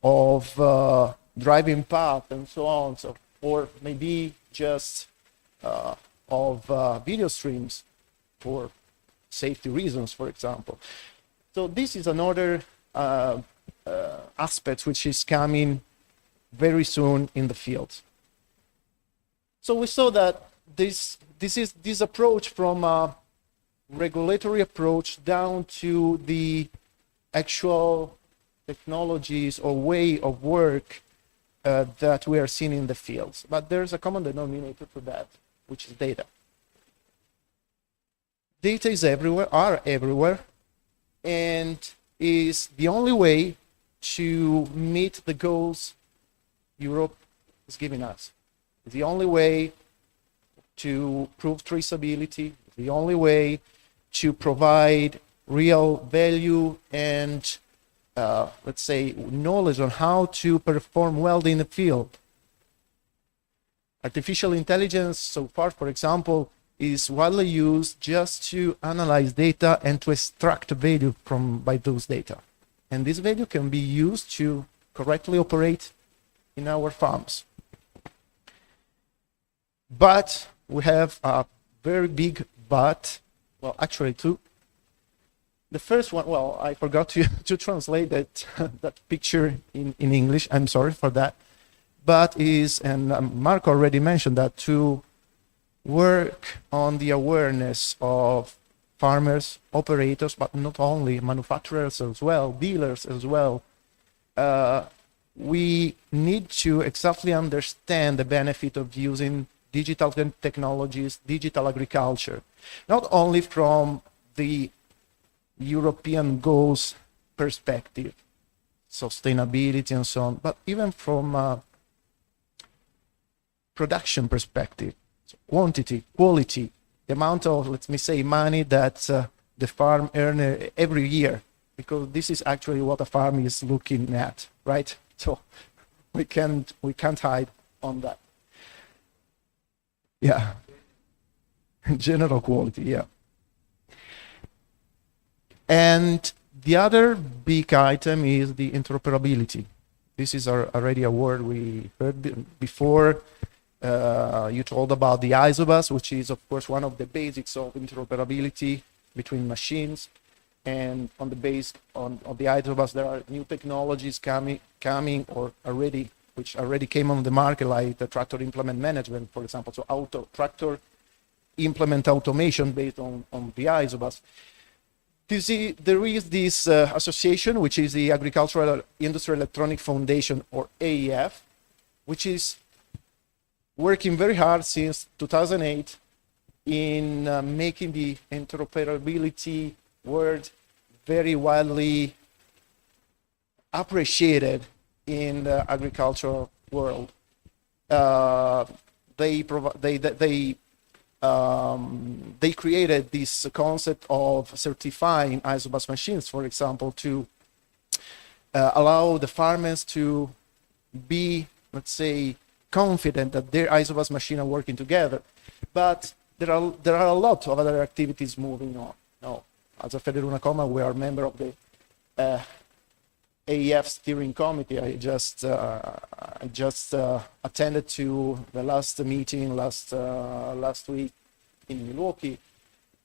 of driving path, and so on. So, or maybe just of video streams for safety reasons, for example. So this is another aspect which is coming very soon in the field. So we saw that this approach from a regulatory approach down to the actual technologies or way of work that we are seeing in the fields. But there's a common denominator for that, which is data. Data is everywhere, are everywhere, and is the only way to meet the goals Europe is giving us. It's the only way to prove traceability, the only way to provide real value and, let's say, knowledge on how to perform well in the field. Artificial intelligence, so far, for example, is widely used just to analyze data and to extract value by those data. And this value can be used to correctly operate in our farms. But we have a very big but, well, actually two. The first one, well, I forgot to translate that picture in English. I'm sorry for that. But is, and Marco already mentioned that, to work on the awareness of farmers, operators, but not only, manufacturers as well, dealers as well. We need to exactly understand the benefit of using digital technologies, digital agriculture, not only from the European goals perspective, sustainability and so on, but even from a production perspective, so quantity, quality, the amount of, let me say, money that the farm earns every year, because this is actually what a farm is looking at, right? So we can't hide on that. Yeah. General quality, yeah. And the other big item is the interoperability. This is already a word we heard before. You told about the isobus, which is, of course, one of the basics of interoperability between machines. And on the base of the isobus, there are new technologies coming or already, which already came on the market, like the tractor implement management, for example. So tractor implement automation based on the isobus. You see, there is this association, which is the Agricultural Industry Electronic Foundation, or AEF, which is working very hard since 2008 in making the interoperability word very widely appreciated in the agricultural world. They created this concept of certifying isobus machines, for example, to allow the farmers to be, let's say, confident that their isobus machines are working together. But there are a lot of other activities moving on. Now, as a Federuna Coma, we are a member of the AEF steering committee. I just attended to the last meeting last week in Milwaukee.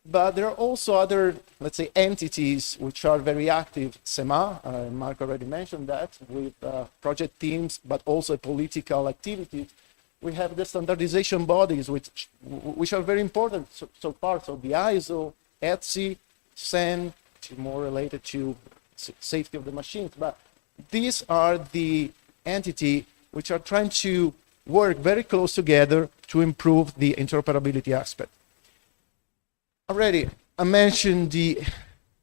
But there are also other, let's say, entities which are very active. SEMA, Mark already mentioned that, with project teams, but also political activities. We have the standardization bodies, which are very important so far. So the ISO, Efdi, SEN, which is more related to safety of the machines. But these are the entities which are trying to work very close together to improve the interoperability aspect. Already, I mentioned the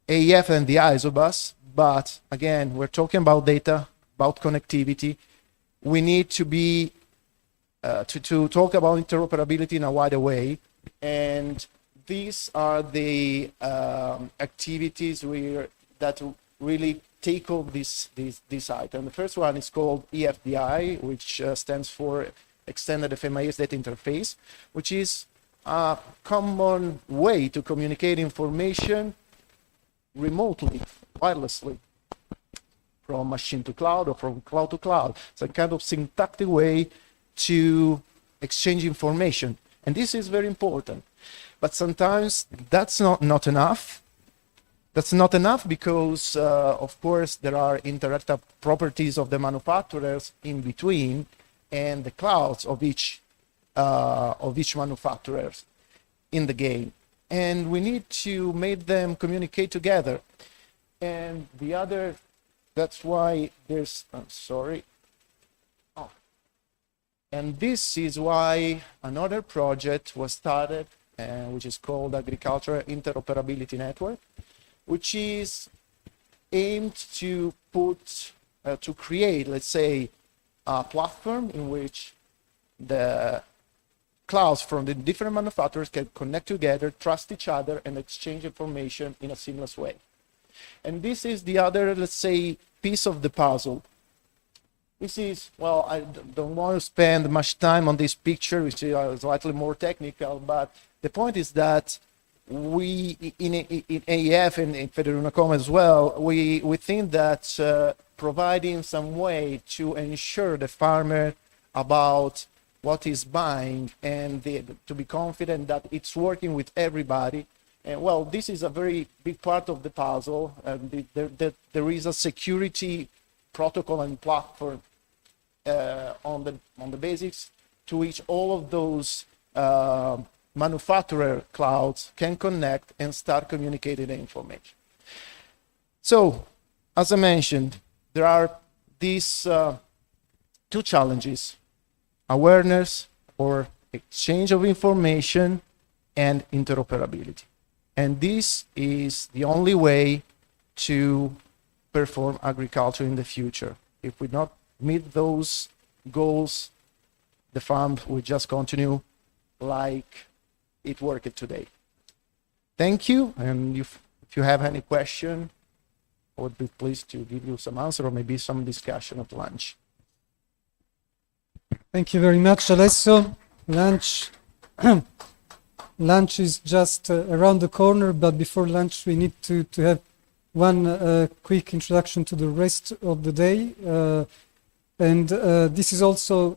AEF and the isobus, but again, we're talking about data, about connectivity. We need to be to talk about interoperability in a wider way, and these are the activities that really tackle this item. The first one is called EFDI, which stands for Extended FMIS Data Interface, which is a common way to communicate information remotely, wirelessly, from machine to cloud or from cloud to cloud. It's a kind of syntactic way to exchange information. And this is very important. But sometimes that's not enough. That's not enough because, of course, there are interactive properties of the manufacturers in between and the clouds of each manufacturer in the game. And we need to make them communicate together. And the other, that's why there's, and this is why another project was started, which is called Agricultural Interoperability Network, which is aimed to create, let's say, a platform in which the clouds from the different manufacturers can connect together, trust each other, and exchange information in a seamless way. And this is the other, let's say, piece of the puzzle. This is, well, I don't want to spend much time on this picture, which is slightly more technical, but the point is that we, in AEF and in Federunacom as well, we think that providing some way to ensure the farmer about what he's buying and to be confident that it's working with everybody. And well, this is a very big part of the puzzle. There is a security protocol and platform on the basics to which all of those manufacturer clouds can connect and start communicating the information. So, as I mentioned, there are these two challenges: awareness or exchange of information and interoperability. And this is the only way to perform agriculture in the future. If we not meet those goals, the farm will just continue like it worked today. Thank you, and if you have any question, I would be pleased to give you some answer or maybe some discussion at lunch. Thank you very much, Alessio. Lunch is just around the corner, but before lunch we need to have one quick introduction to the rest of the day. And this is also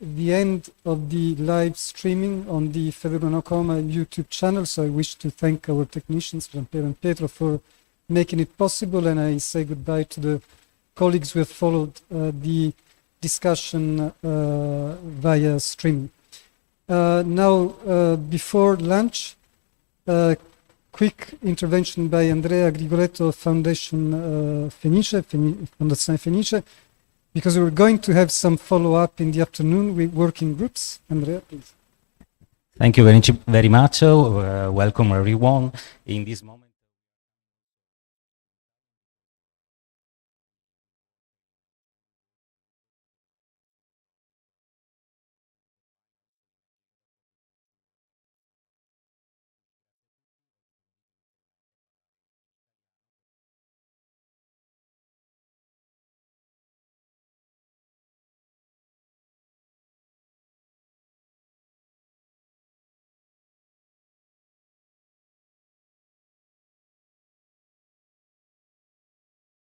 the end of the live streaming on the Federico Nocoma YouTube channel. So I wish to thank our technicians, Gianpiero and Pietro, for making it possible. And I say goodbye to the colleagues who have followed the discussion via streaming. Now, before lunch, quick intervention by Andrea Grigoletto, Foundation Fondazione Fenice, because we're going to have some follow-up in the afternoon with working groups. Andrea, please. Thank you very much. Welcome everyone in this moment.